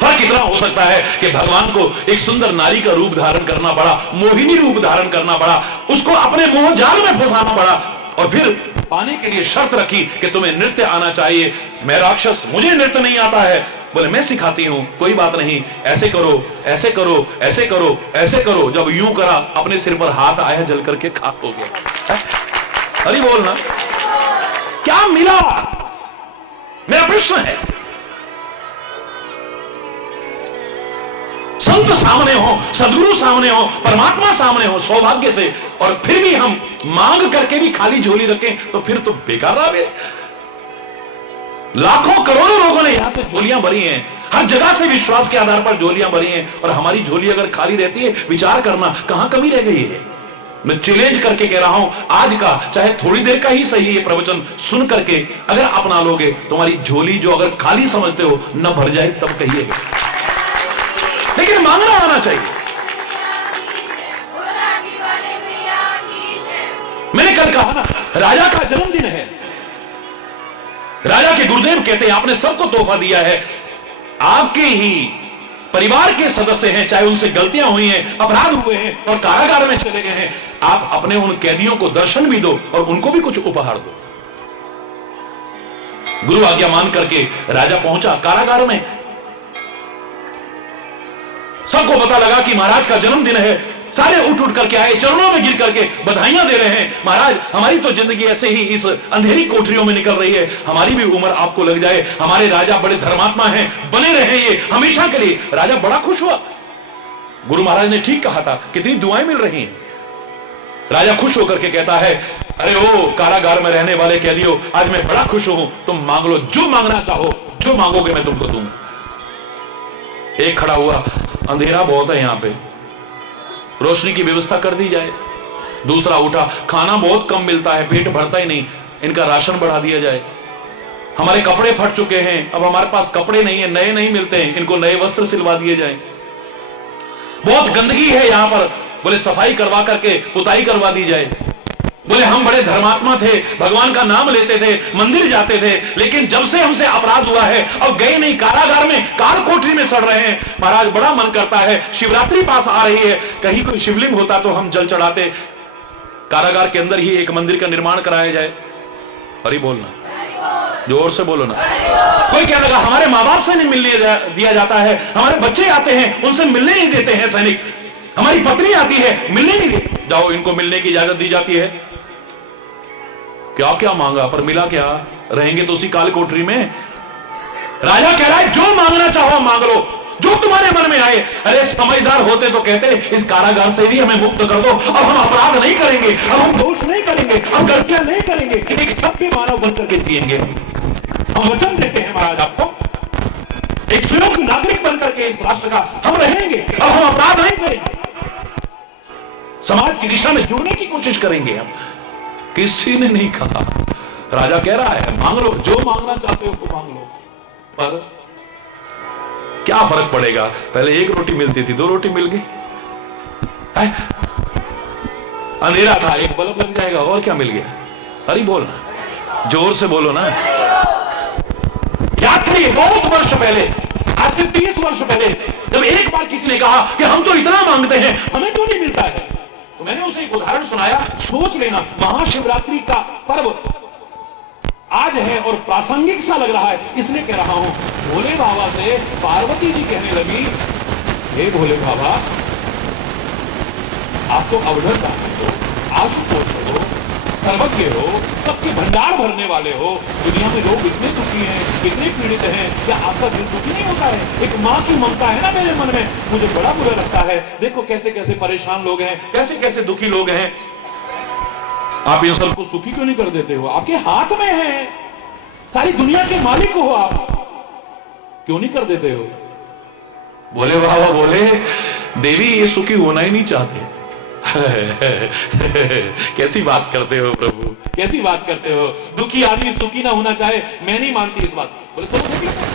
फर्क इतना हो सकता है कि भगवान को एक सुंदर नारी का रूप धारण करना पड़ा, मोहिनी रूप धारण करना पड़ा, उसको अपने मोह जाल में फंसाना पड़ा, और फिर पाने के लिए शर्त रखी कि तुम्हें नृत्य आना चाहिए। मैं राक्षस, मुझे नृत्य नहीं आता है। बोले मैं सिखाती हूं, कोई बात नहीं, ऐसे करो, ऐसे करो, ऐसे करो, ऐसे करो। जब यूं करा, अपने सिर पर हाथ आया, जल करके खाक हो गया। अरे बोलना क्या मिला? मेरा प्रश्न है। संत सामने हो, सदगुरु सामने हो, परमात्मा सामने हो, सौभाग्य से, और फिर भी हम मांग करके भी खाली झोली रखें, तो फिर तो बेकार रहा। लाखों करोड़ों लोगों ने यहां से झोलियां भरी हैं, हर जगह से विश्वास के आधार पर झोलियां भरी हैं, और हमारी झोली अगर खाली रहती है, विचार करना कहां कमी रह गई है। मैं चैलेंज करके कह रहा हूं, आज का चाहे थोड़ी देर का ही सही ये प्रवचन सुन करके अगर अपना लोगे, तुम्हारी झोली जो अगर खाली समझते हो न भर जाए तब कहिएगा, लेकिन मांगना आना चाहिए। मैंने कल कहा ना, राजा का जन्मदिन है। राजा के गुरुदेव कहते हैं आपने सबको तोहफा दिया है, आपके ही परिवार के सदस्य हैं, चाहे उनसे गलतियां हुई हैं, अपराध हुए हैं और कारागार में चले गए हैं, आप अपने उन कैदियों को दर्शन भी दो और उनको भी कुछ उपहार दो। गुरु आज्ञा मान करके राजा पहुंचा कारागार में। सबको पता लगा कि महाराज का जन्मदिन है, सारे उठ उठ करके आए, चरणों में गिर करके बधाइयां दे रहे हैं। महाराज हमारी तो जिंदगी ऐसे ही इस अंधेरी कोठरियों में निकल रही है, हमारी भी उम्र आपको लग जाए, हमारे राजा बड़े धर्मात्मा हैं, बने रहे ये हमेशा के लिए। राजा बड़ा खुश हुआ। गुरु महाराज ने ठीक कहा था, कितनी दुआएं मिल रही हैं। राजा खुश होकर के कहता है, अरे ओ कारागार में रहने वाले कैदियों, आज मैं बड़ा खुश हूं, तुम मांग लो, जो मांगना चाहो, जो मांगोगे मैं तुमको दूंगा। एक खड़ा हुआ, अंधेरा बहुत है, यहां पे रोशनी की व्यवस्था कर दी जाए। दूसरा उठा, खाना बहुत कम मिलता है, पेट भरता ही नहीं, इनका राशन बढ़ा दिया जाए। हमारे कपड़े फट चुके हैं, अब हमारे पास कपड़े नहीं है, नए नहीं मिलते हैं, इनको नए वस्त्र सिलवा दिए जाए। बहुत गंदगी है यहां पर, बोले सफाई करवा करके पुताई करवा दी जाए। बोले हम बड़े धर्मात्मा थे, भगवान का नाम लेते थे, मंदिर जाते थे, लेकिन जब से हमसे अपराध हुआ है अब गए नहीं, कारागार में, काल कोठरी में सड़ रहे हैं। महाराज बड़ा मन करता है, शिवरात्रि पास आ रही है, कहीं कोई शिवलिंग होता तो हम जल चढ़ाते, कारागार के अंदर ही एक मंदिर का निर्माण कराया जाए। हरि बोलना, जोर से बोलो ना। कोई कहने लगा हमारे माँ बाप से नहीं मिलने दिया जाता है, हमारे बच्चे आते हैं उनसे मिलने नहीं देते हैं सैनिक, हमारी पत्नी आती है मिलने नहीं देते, जाओ इनको मिलने की इजाजत दी जाती है। क्या क्या मांगा पर मिला क्या? रहेंगे तो उसी काल कोठरी में। राजा कह रहा है जो मांगना चाहो मांग लो, जो तुम्हारे मन में आए। अरे समझदार होते तो कहते इस कारागार से भी हमें मुक्त कर दो, अब हम अपराध नहीं करेंगे, अब हम दोष नहीं करेंगे, अब गलतियां नहीं करेंगे, एक सभ्य मानव बनकर के जिएंगे। हम वचन देते हैं महाराज आपको, एक सुयोग्य नागरिक बनकर के इस राष्ट्र का हम रहेंगे, अब हम अपराध नहीं करेंगे, समाज की दिशा में जुड़ने की कोशिश करेंगे हम। किसी ने नहीं कहा। राजा कह रहा है मांग लो, जो मांगना चाहते हो वो मांग लो, पर क्या फर्क पड़ेगा? पहले एक रोटी मिलती थी, 2 रोटी मिल गई, अंधेरा था, एक बल्ब लग जाएगा, और क्या मिल गया? हरि बोलना, जोर से बोलो ना। याद करिए बहुत वर्ष पहले, आज से 30 वर्ष पहले, जब एक बार किसी ने कहा कि हम तो इतना मांगते हैं, हमें क्यों नहीं मिलता है, तो मैंने उसे एक उदाहरण सुनाया। सोच लेना, महाशिवरात्रि का पर्व आज है और प्रासंगिक सा लग रहा है, इसलिए कह रहा हूं। भोले बाबा से पार्वती जी कहने लगी, हे भोले बाबा आप तो अवधर दानी हो, आशुतोष हो, सर्वज्ञ हो, सबके भंडार भरने वाले हो, दुनिया में लोग इतने दुखी हैं, इतने पीड़ित हैं, क्या आपका दिल दुखी नहीं होता है? एक माँ की ममता है ना मेरे मन में, मुझे बड़ा बुरा लगता है। देखो कैसे कैसे परेशान लोग हैं, कैसे कैसे दुखी लोग हैं। आप इन सबको सुखी क्यों नहीं कर देते हो? आपके हाथ में है, सारी दुनिया के मालिक हो आप, क्यों नहीं कर देते हो? बोले बाबा, बोले देवी ये सुखी होना ही नहीं चाहते। कैसी बात करते हो प्रभु, कैसी बात करते हो? दुखी आदमी सुखी ना होना चाहे, मैं नहीं मानती इस बात। बोले चलो देख लेते हैं,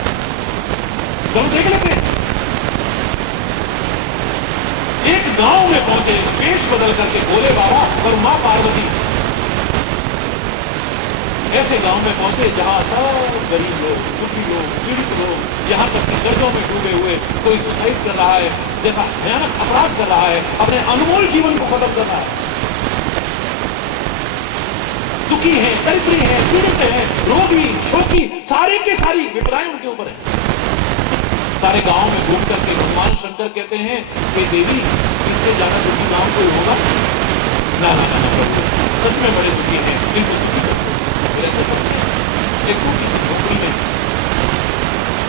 चलो देख लेते हैं। एक गांव में पहुंचे, वेश बदल करके भोले बाबा और मां पार्वती ऐसे गांव में पहुंचे जहां सब गरीब लोग, दुखी लोग, पीड़ित लोग, यहां तक कि कर्जों में डूबे हुए, कोई सुसाइड कर रहा है, जैसा भयानक अपराध कर रहा है, अपने अनमोल जीवन को खत्म कर रहा है। दुखी है, दरिद्री है, पीड़ित है, रोगी, शोकी, सारे के सारी विपदाएं उनके ऊपर है। सारे गांव में घूम करके भगवान शंकर कहते हैं कि देवी इससे ज्यादा दुखी गांव कोई होगा? ना ना ना प्रभु, सच में बड़े दुखी हैं, इनको दुखी करते। एक टूटी झोपड़ी में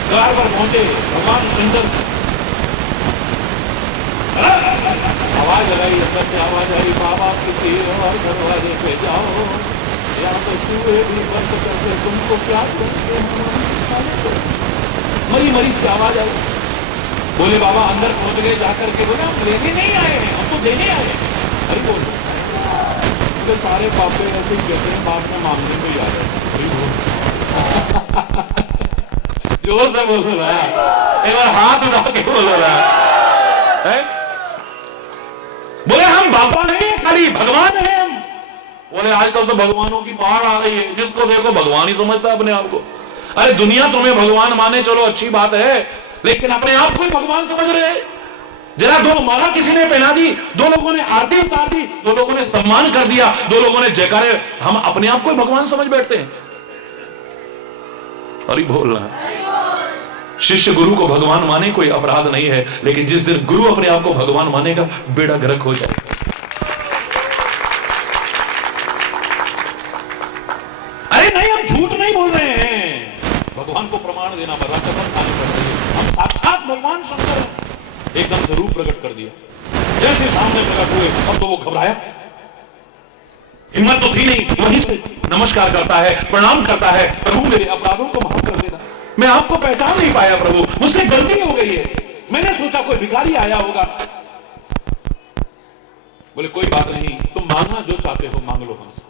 द्वार पर पहुंचे भगवान शंकर, आवाज लगाई, अंदर से आवाज आई, बाबा किसी और दरवाजे पे जाओ, या तो चूहे भी बंद करके तुमको क्या करते हैं। मरी मरी से आवाज आई। बोले बाबा अंदर पहुंच गए, जाकर के बोले हम लेने नहीं आए हैं, हम तो देने आए हैं। अरे बोलो सारे पापे ऐसे कहते हैं, बाप में मामले में याद है। जोर से बोल रहा है, एक बार हाथ उठा के बोल रहा है। बोले हम बाबा नहीं, खाली भगवान है हम। बोले आजकल तो भगवानों की बाढ़ आ रही है, जिसको देखो भगवान ही समझता है अपने आप को। अरे दुनिया तुम्हें भगवान माने, चलो अच्छी बात है, लेकिन अपने आप को ही भगवान समझ रहे हैं। जरा दो माला किसी ने पहना दी, दो लोगों ने आरती उतार दी, दो लोगों ने सम्मान कर दिया, दो लोगों ने जयकारे, हम अपने आप को ही भगवान समझ बैठते हैं। अरे बोलना, शिष्य गुरु को भगवान माने कोई अपराध नहीं है, लेकिन जिस दिन गुरु अपने आप को भगवान मानेगा, बेड़ा गर्क हो जाएगा। अरे नहीं, हम झूठ नहीं बोल रहे हैं, भगवान को प्रमाण देना पड़ा, कसम खानी पड़ रही है। हम साक्षात भगवान शंकर हैं। एकदम से रूप प्रकट कर दिया, जैसे सामने प्रकट हुए, अब तो वो घबराया, हिम्मत तो थी नहीं, वहीं से नमस्कार करता है, प्रणाम करता है, प्रभु मेरे अपराधों को माफ कर देना, मैं आपको पहचान नहीं पाया प्रभु, मुझसे गलती हो गई है, मैंने सोचा कोई भिखारी आया होगा। बोले कोई बात नहीं, तुम मांगना जो चाहते हो मांग लो हमसे,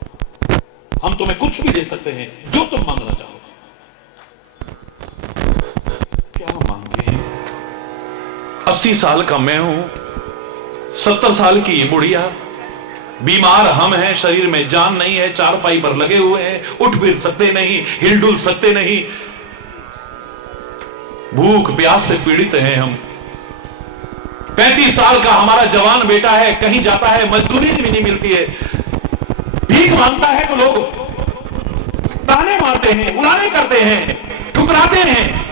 हम तुम्हें कुछ भी दे सकते हैं जो तुम मांगना चाहो। क्या मांगे? 80 साल का मैं हूं, 70 साल की ये बुढ़िया, बीमार हम हैं, शरीर में जान नहीं है, चारपाई पर लगे हुए हैं, उठ फिर सकते नहीं, हिलडुल सकते नहीं, भूख प्यास से पीड़ित हैं हम। 35 साल का हमारा जवान बेटा है, कहीं जाता है मजदूरी भी नहीं मिलती है, भीख मांगता है तो लोग ताने मारते हैं, उड़ाने करते हैं, ठुकराते हैं।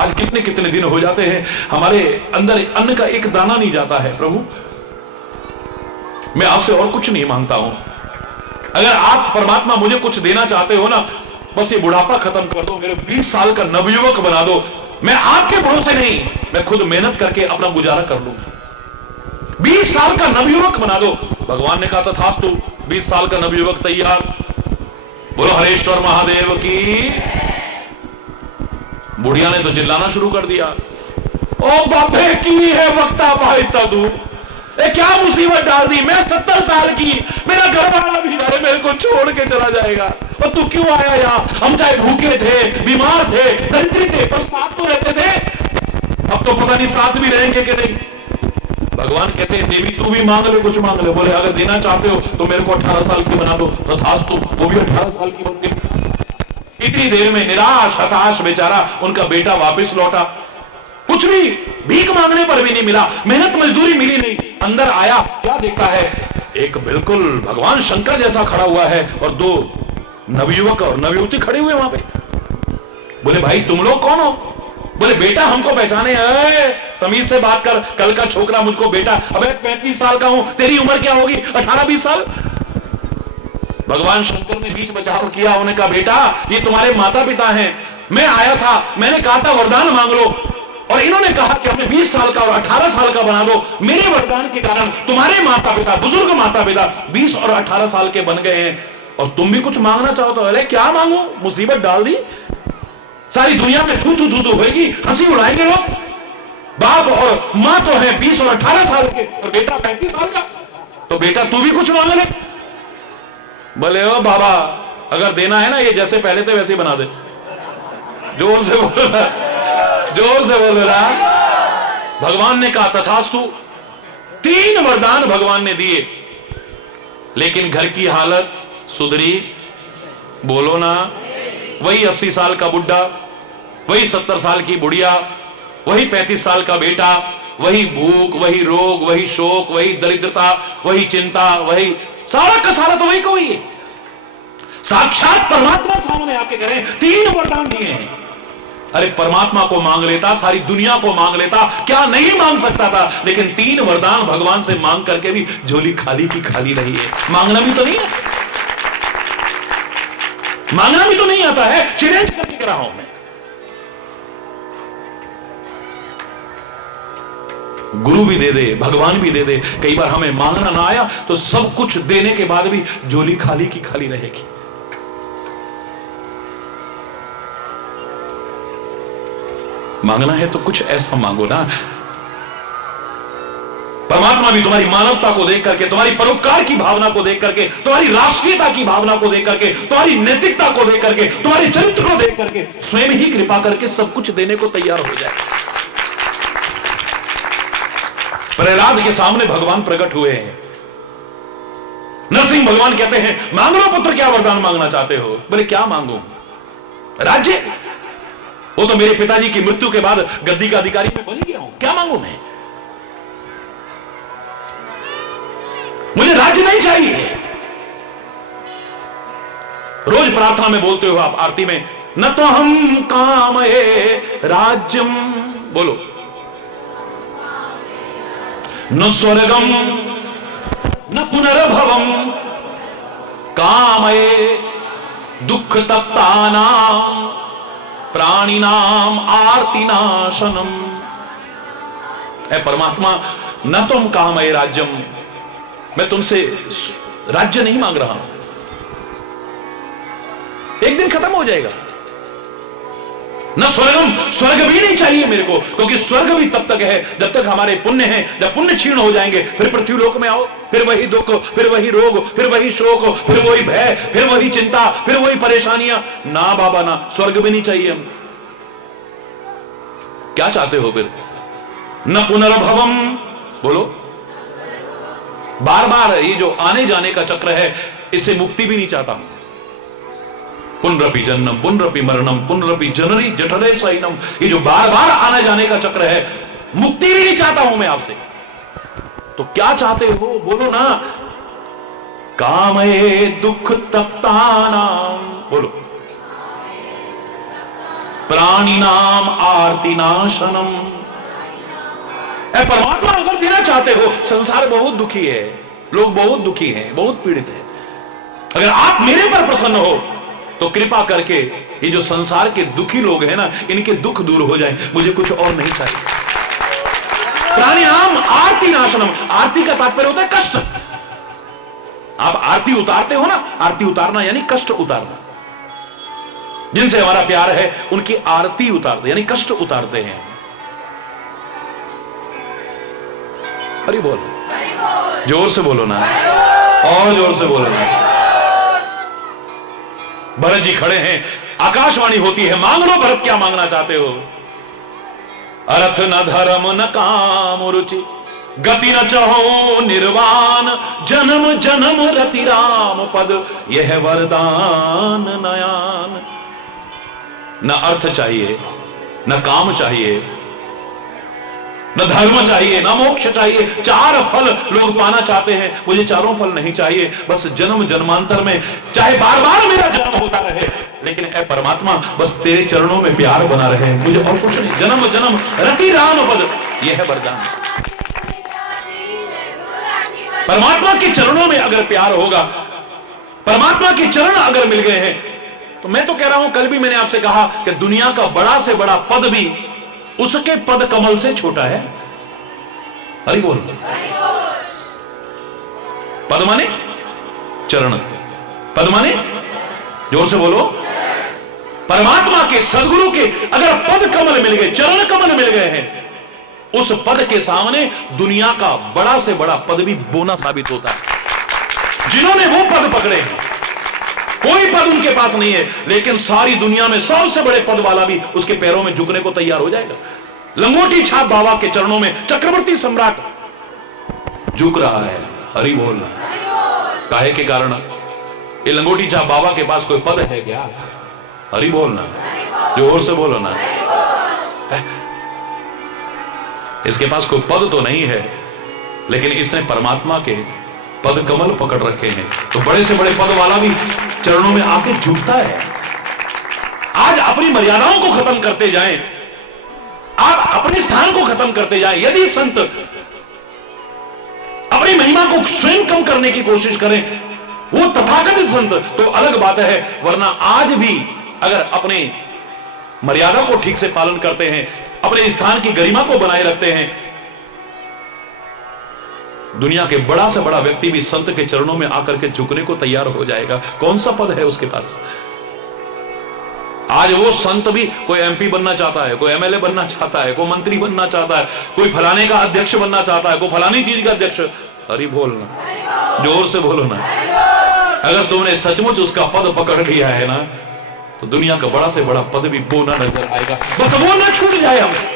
आज कितने कितने दिन हो जाते हैं हमारे अंदर अन्न का एक दाना नहीं जाता है। प्रभु मैं आपसे और कुछ नहीं मांगता हूं, अगर आप परमात्मा मुझे कुछ देना चाहते हो ना, बस ये बुढ़ापा खत्म कर दो, मेरे 20 साल का नवयुवक बना दो, मैं आपके भरोसे नहीं, मैं खुद मेहनत करके अपना गुजारा कर लूंगा। 20 साल का नवयुवक बना दो। भगवान ने कहा तथास्तु, 20 साल का नवयुवक तैयार। बोलो हरेश्वर महादेव की। बुढ़िया ने तो चिल्लाना शुरू कर दिया, ओ बाबे की है वक्ता भाई तू, ए क्या मुसीबत डाल दी, मैं 70 साल की, मेरा घर वाला भी मेरे को छोड़ के चला जाएगा, और तू क्यों आया यहाँ? हम चाहे भूखे थे, बीमार थे, दरिद्र थे, पर साथ तो रहते थे, अब तो पता नहीं साथ भी रहेंगे कि नहीं। भगवान कहते हैं देवी तू भी मांग ले, कुछ मांग ले। बोले अगर देना चाहते हो तो मेरे को 18 साल की बना दो, तथास्तु, वो भी 18 साल की बन गई। इतनी देर में निराश हताश बेचारा उनका बेटा वापस लौटा, कुछ भी भीख मांगने पर भी नहीं मिला, मेहनत मजदूरी मिली नहीं। अंदर आया, क्या देखा है? एक बिल्कुल भगवान शंकर जैसा खड़ा हुआ है और 2 नवयुवक और नवयुवती खड़े हुए वहां पे। बोले भाई तुम लोग कौन हो? बोले बेटा हमको पहचाने, तमीज से बात कर, कल का छोकरा मुझको बेटा। अबे 35 साल का हूं, तेरी उम्र क्या होगी, 18-20 साल। भगवान शंकर ने बीच बचाव किया, उन्होंने कहा बेटा ये तुम्हारे माता पिता हैं, मैं आया था, मैंने कहा था वरदान मांग लो, और इन्होंने कहा कि हमें 20 साल का और 18 साल का बना दो। मेरे वरदान के कारण तुम्हारे माता पिता, बुजुर्ग माता पिता 20 और 18 साल के बन गए हैं, और तुम भी कुछ मांगना चाहो तो। अरे क्या मांगो, मुसीबत डाल दी, सारी दुनिया में थू थू थू थू होगी, हंसी उड़ाएंगे लोग। बाप और मां तो है 20 और 18 साल के, और बेटा 35 साल का, तो बेटा तू भी कुछ मांग ले। बोले ओ बाबा अगर देना है ना, ये जैसे पहले थे वैसे ही बना दे। जोर से बोलो ना, जोर से बोलो ना। भगवान ने कहा तथास्तु। 3 वरदान भगवान ने दिए, लेकिन घर की हालत सुधरी, बोलो ना। वही 80 साल का बुढ़ा, वही 70 साल की बुढ़िया, वही 35 साल का बेटा, वही भूख, वही रोग, वही शोक, वही दरिद्रता, वही चिंता, वही सारा का सारा तो वही को वही है। साक्षात परमात्मा सामने आके कह रहे हैं 3 वरदान दिए हैं। अरे परमात्मा को मांग लेता, सारी दुनिया को मांग लेता, क्या नहीं मांग सकता था। लेकिन 3 वरदान भगवान से मांग करके भी झोली खाली की खाली रही है। मांगना भी तो नहीं है, मांगना भी तो नहीं आता है, चैलेंज करके कह रहा हूं मैं। गुरु भी दे दे, भगवान भी दे दे, कई बार हमें मांगना ना आया तो सब कुछ देने के बाद भी झोली खाली की खाली रहेगी। मांगना है तो कुछ ऐसा मांगो ना। परमात्मा भी तुम्हारी मानवता को देख करके, तुम्हारी परोपकार की भावना को देख करके, तुम्हारी राष्ट्रीयता की भावना को देख करके, तुम्हारी नैतिकता को देख करके, तुम्हारे चरित्र को देख करके स्वयं ही कृपा करके सब कुछ देने को तैयार हो जाए। प्रहलाद के सामने भगवान प्रकट हुए हैं। नरसिंह भगवान कहते हैं मांग लो पुत्र, क्या वरदान मांगना चाहते हो। बोले क्या मांगू, राज्य। वो तो मेरे पिताजी की मृत्यु के बाद गद्दी का अधिकारी मैं बन गया हूं, क्या मांगू मैं, मुझे राज्य नहीं चाहिए। रोज प्रार्थना में बोलते हो आप, आरती में, न तो हम कामये राज्यम, बोलो, न स्वर्गम न पुनर्भवम, कामये दुख तप्तानाम प्राणिनाम आर्तिनाशनम। ऐ परमात्मा, न तुम कामये राज्यम, मैं तुमसे राज्य नहीं मांग रहा हूं, एक दिन खत्म हो जाएगा। न स्वर्गम, स्वर्ग भी नहीं चाहिए मेरे को, क्योंकि स्वर्ग भी तब तक है जब तक हमारे पुण्य हैं। जब पुण्य क्षीण हो जाएंगे फिर पृथ्वी लोक में आओ, फिर वही दुख, फिर वही रोग, फिर वही शोक, फिर वही भय, फिर वही चिंता, फिर वही परेशानियां। ना बाबा ना, स्वर्ग भी नहीं चाहिए हम। क्या चाहते हो फिर, न पुनर्भवम, बोलो, बार बार ये जो आने जाने का चक्र है इससे मुक्ति भी नहीं चाहता हूं। पुनरपि जन्नम पुनरपि मरणम पुनरपि जनरी जठरे सैनम, ये जो बार बार आने जाने का चक्र है, मुक्ति भी नहीं चाहता हूं मैं आपसे। तो क्या चाहते हो, बोलो ना। कामये दुख तप्तानाम, बोलो, प्राणिनाम आर्तिनाशनम। परमात्मा अगर देना चाहते हो, संसार बहुत दुखी है, लोग बहुत दुखी हैं, बहुत पीड़ित हैं, अगर आप मेरे पर प्रसन्न हो तो कृपा करके ये जो संसार के दुखी लोग हैं ना, इनके दुख दूर हो जाए, मुझे कुछ और नहीं चाहिए। प्राणिनाम आरती नाशनम, आरती का तात्पर्य होता है कष्ट। आप आरती उतारते हो ना, आरती उतारना यानी कष्ट उतारना। जिनसे हमारा प्यार है उनकी आरती उतारते यानी कष्ट उतारते हैं। हरि बोल, जोर से बोलो ना, और जोर से बोलो ना। भरत जी खड़े हैं, आकाशवाणी होती है, मांग लो भरत, क्या मांगना चाहते हो। अर्थ न धर्म न काम रुचि, गति न चहो निर्वाण, जन्म जन्म रति राम पद, यह वरदान नयान। न अर्थ चाहिए, न काम चाहिए, न धर्म चाहिए, न मोक्ष चाहिए। 4 फल लोग पाना चाहते हैं, मुझे चारों फल नहीं चाहिए। बस जन्म जन्मांतर में चाहे बार बार मेरा जन्म होता रहे, लेकिन ऐ परमात्मा बस तेरे चरणों में प्यार बना रहे, मुझे और कुछ नहीं। जन्म जन्म रति राम पद, यह है वरदान। परमात्मा के चरणों में अगर प्यार होगा, परमात्मा के चरण अगर मिल गए हैं, तो मैं तो कह रहा हूं, कल भी मैंने आपसे कहा कि दुनिया का बड़ा से बड़ा पद भी उसके पद कमल से छोटा है। हरि बोल। पद माने चरण, पद माने, जोर से बोलो, परमात्मा के सदगुरु के अगर पद कमल मिल गए, चरण कमल मिल गए हैं, उस पद के सामने दुनिया का बड़ा से बड़ा पद भी बोना साबित होता है। जिन्होंने वो पद पकड़े हैं, कोई पद उनके पास नहीं है, लेकिन सारी दुनिया में सबसे बड़े पद वाला भी उसके पैरों में झुकने को तैयार हो जाएगा। लंगोटी छाप बाबा के चरणों में चक्रवर्ती सम्राट झुक रहा है। हरि बोल। काहे के कारण? ये लंगोटी छाप बाबा के पास कोई पद है क्या? हरि बोलना, जोर से बोलो ना। इसके पास कोई पद तो नहीं है, लेकिन इसने परमात्मा के पद कमल पकड़ रखे हैं, तो बड़े से बड़े पद वाला भी चरणों में आके झुकता है। आज अपनी मर्यादाओं को खत्म करते जाएं, आप अपने स्थान को खत्म करते जाएं। यदि संत अपनी महिमा को स्वयं कम करने की कोशिश करें, वो तथाकथित संत, तो अलग बात है, वरना आज भी अगर अपने मर्यादा को ठीक से पालन करते हैं, अपने स्थान की गरिमा को बनाए रखते हैं, दुनिया के बड़ा से बड़ा व्यक्ति भी संत के चरणों में आकर के झुकने को तैयार हो जाएगा। कौन सा पद है उसके पास? आज वो संत भी, कोई एमपी बनना चाहता है, कोई एमएलए बनना चाहता है, कोई मंत्री बनना चाहता है, कोई फलाने का अध्यक्ष बनना चाहता है, कोई फलानी चीज का अध्यक्ष। हरि बोलना, जोर से बोलो ना। अगर तुमने सचमुच उसका पद पकड़ लिया है ना, तो दुनिया का बड़ा से बड़ा पद भी बोना नजर आएगा। बस वो ना छूट जाए हमसे।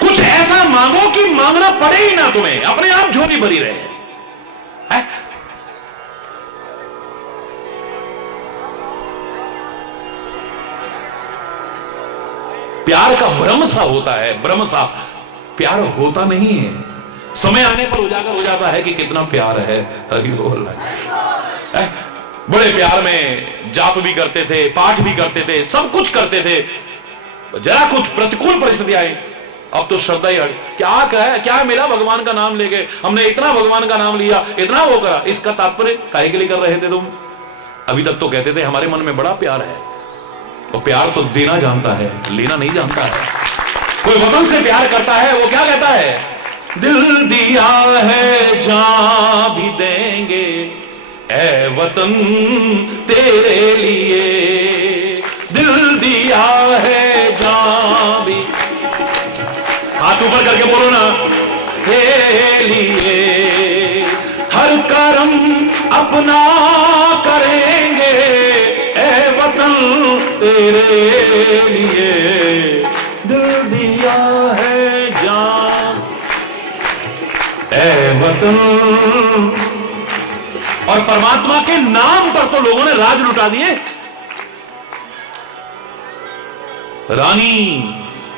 कुछ ऐसा मांगो कि मांगना पड़े ही ना तुम्हें, अपने आप झोली भरी रहे है? प्यार का भ्रम सा होता है, भ्रम सा। प्यार होता नहीं है, समय आने पर उजागर हो जाता है कि कितना प्यार है। हरि बोल। बड़े प्यार में जाप भी करते थे, पाठ भी करते थे, सब कुछ करते थे, जरा कुछ प्रतिकूल परिस्थिति आई, अब तो श्रद्धा ही क्या मिला? भगवान का नाम लेके हमने इतना भगवान का नाम लिया, इतना वो करा। इसका तात्पर्य काहे के लिए कर रहे थे तुम? अभी तक तो कहते थे हमारे मन में बड़ा प्यार है, और प्यार तो देना जानता है, लेना नहीं जानता है। कोई वतन से प्यार करता है, वो क्या कहता है? दिल दिया है जान भी देंगे ऐ वतन तेरे लिए, दिल दिया है जान भी, हाथ ऊपर करके बोलो ना, तेरे लिए हर कर्म अपना करेंगे ऐ वतन तेरे लिए, दिल दिया है जान ऐ वतन। और परमात्मा के नाम पर तो लोगों ने राज लुटा दिए। रानी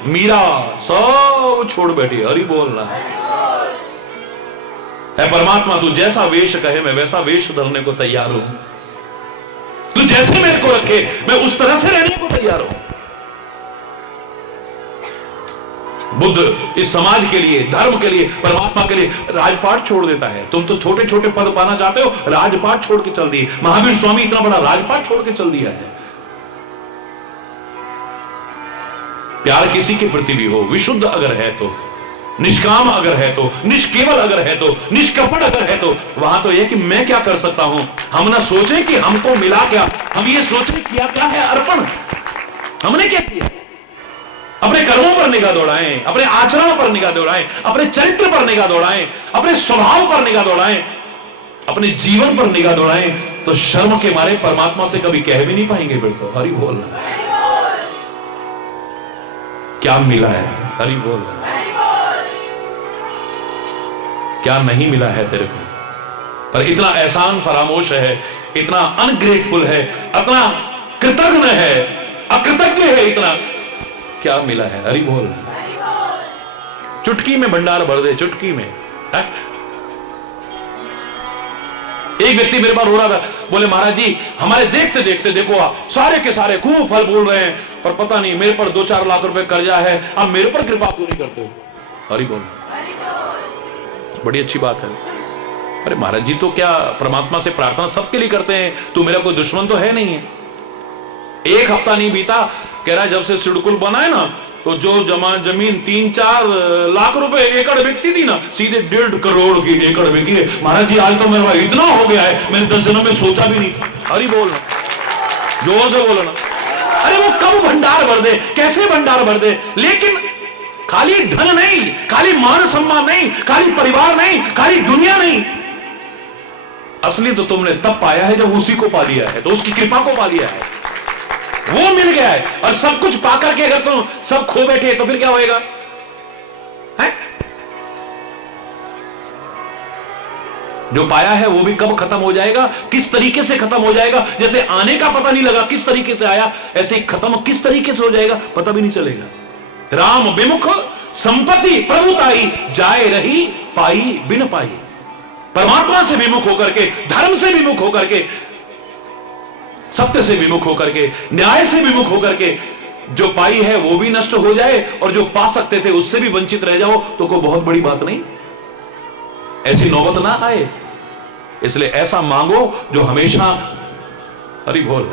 मीरा सब छोड़ बैठी। हरि बोलना है। परमात्मा तू जैसा वेश कहे मैं वैसा वेश धरने को तैयार हूं, तू जैसे मेरे को रखे मैं उस तरह से रहने को तैयार हूं। बुद्ध इस समाज के लिए, धर्म के लिए, परमात्मा के लिए राजपाट छोड़ देता है। तुम तो छोटे छोटे पद पाना चाहते हो, राजपाट छोड़ के चल दिए। महावीर स्वामी इतना बड़ा राजपाट छोड़ के चल दिया है। प्यार किसी के प्रति भी हो, विशुद्ध अगर है तो, निष्काम अगर है तो, निष्केवल अगर है तो, निष्कपट अगर है तो, वहां तो यह कि मैं क्या कर सकता हूं। हम ना सोचें कि हमको मिला क्या, हम ये सोचें किया क्या है अर्पण, हमने क्या किया। अपने कर्मों पर निगाह दौड़ाएं, अपने आचरण पर निगाह दौड़ाएं, अपने चरित्र पर निगाह दौड़ाएं, अपने स्वभाव पर निगाह दौड़ाएं, अपने जीवन पर निगाह दौड़ाएं, तो शर्म के मारे परमात्मा से कभी कह भी नहीं पाएंगे फिर तो। हरि बोल। क्या मिला है? हरि बोल। क्या नहीं मिला है तेरे को? पर इतना एहसान फरामोश है, इतना अनग्रेटफुल है, इतना कृतज्ञ है, अकृतज्ञ है, इतना क्या मिला है? हरि बोल। चुटकी में भंडार भर दे, चुटकी में है? एक व्यक्ति मेरे पास रो रहा था, बोले महाराज जी हमारे देखते देखते देखो सारे के सारे खूब फल फूल रहे हैं, पर पता नहीं मेरे पर 2-4 लाख रुपए कर्जा है, आप मेरे पर कृपा क्यों नहीं करते हो? हरि बोल, बड़ी अच्छी बात है। अरे महाराज जी तो क्या परमात्मा से प्रार्थना सबके लिए करते हैं, तू मेरा कोई दुश्मन तो है नहीं है। एक हफ्ता नहीं बीता, कह रहा है जब से सिडकुल बना है ना, तो जो जमीन 3-4 लाख रुपए एकड़ बिकती थी ना, सीधे 1.5 करोड़ की एकड़ बिकी है। महाराज जी आज तो मेरा भाई इतना हो गया है, मैंने 10 दिनों में सोचा भी नहीं। अरे बोल ना, जोर से बोलो ना। अरे वो कब भंडार भर दे, कैसे भंडार भर दे, लेकिन खाली धन नहीं, खाली मान सम्मान नहीं, खाली परिवार नहीं, खाली दुनिया नहीं, असली तो तुमने तब पाया है जब उसी को पा लिया है, तो उसकी कृपा को पा लिया है, वो मिल गया है। और सब कुछ पाकर के अगर तुम सब खो बैठे तो फिर क्या होएगा? है? जो पाया है वो भी कब खत्म हो जाएगा, किस तरीके से खत्म हो जाएगा, जैसे आने का पता नहीं लगा किस तरीके से आया, ऐसे ही खत्म किस तरीके से हो जाएगा पता भी नहीं चलेगा। राम विमुख संपत्ति प्रभुताई, जाए रही पाई बिन पाई। परमात्मा से विमुख होकर के, धर्म से विमुख होकर के, सत्य से विमुख होकर के, न्याय से विमुख होकर के जो पाई है वो भी नष्ट हो जाए, और जो पा सकते थे उससे भी वंचित रह जाओ तो कोई बहुत बड़ी बात नहीं, ऐसी नौबत ना आए। इसलिए ऐसा मांगो जो हमेशा, हरि बोल,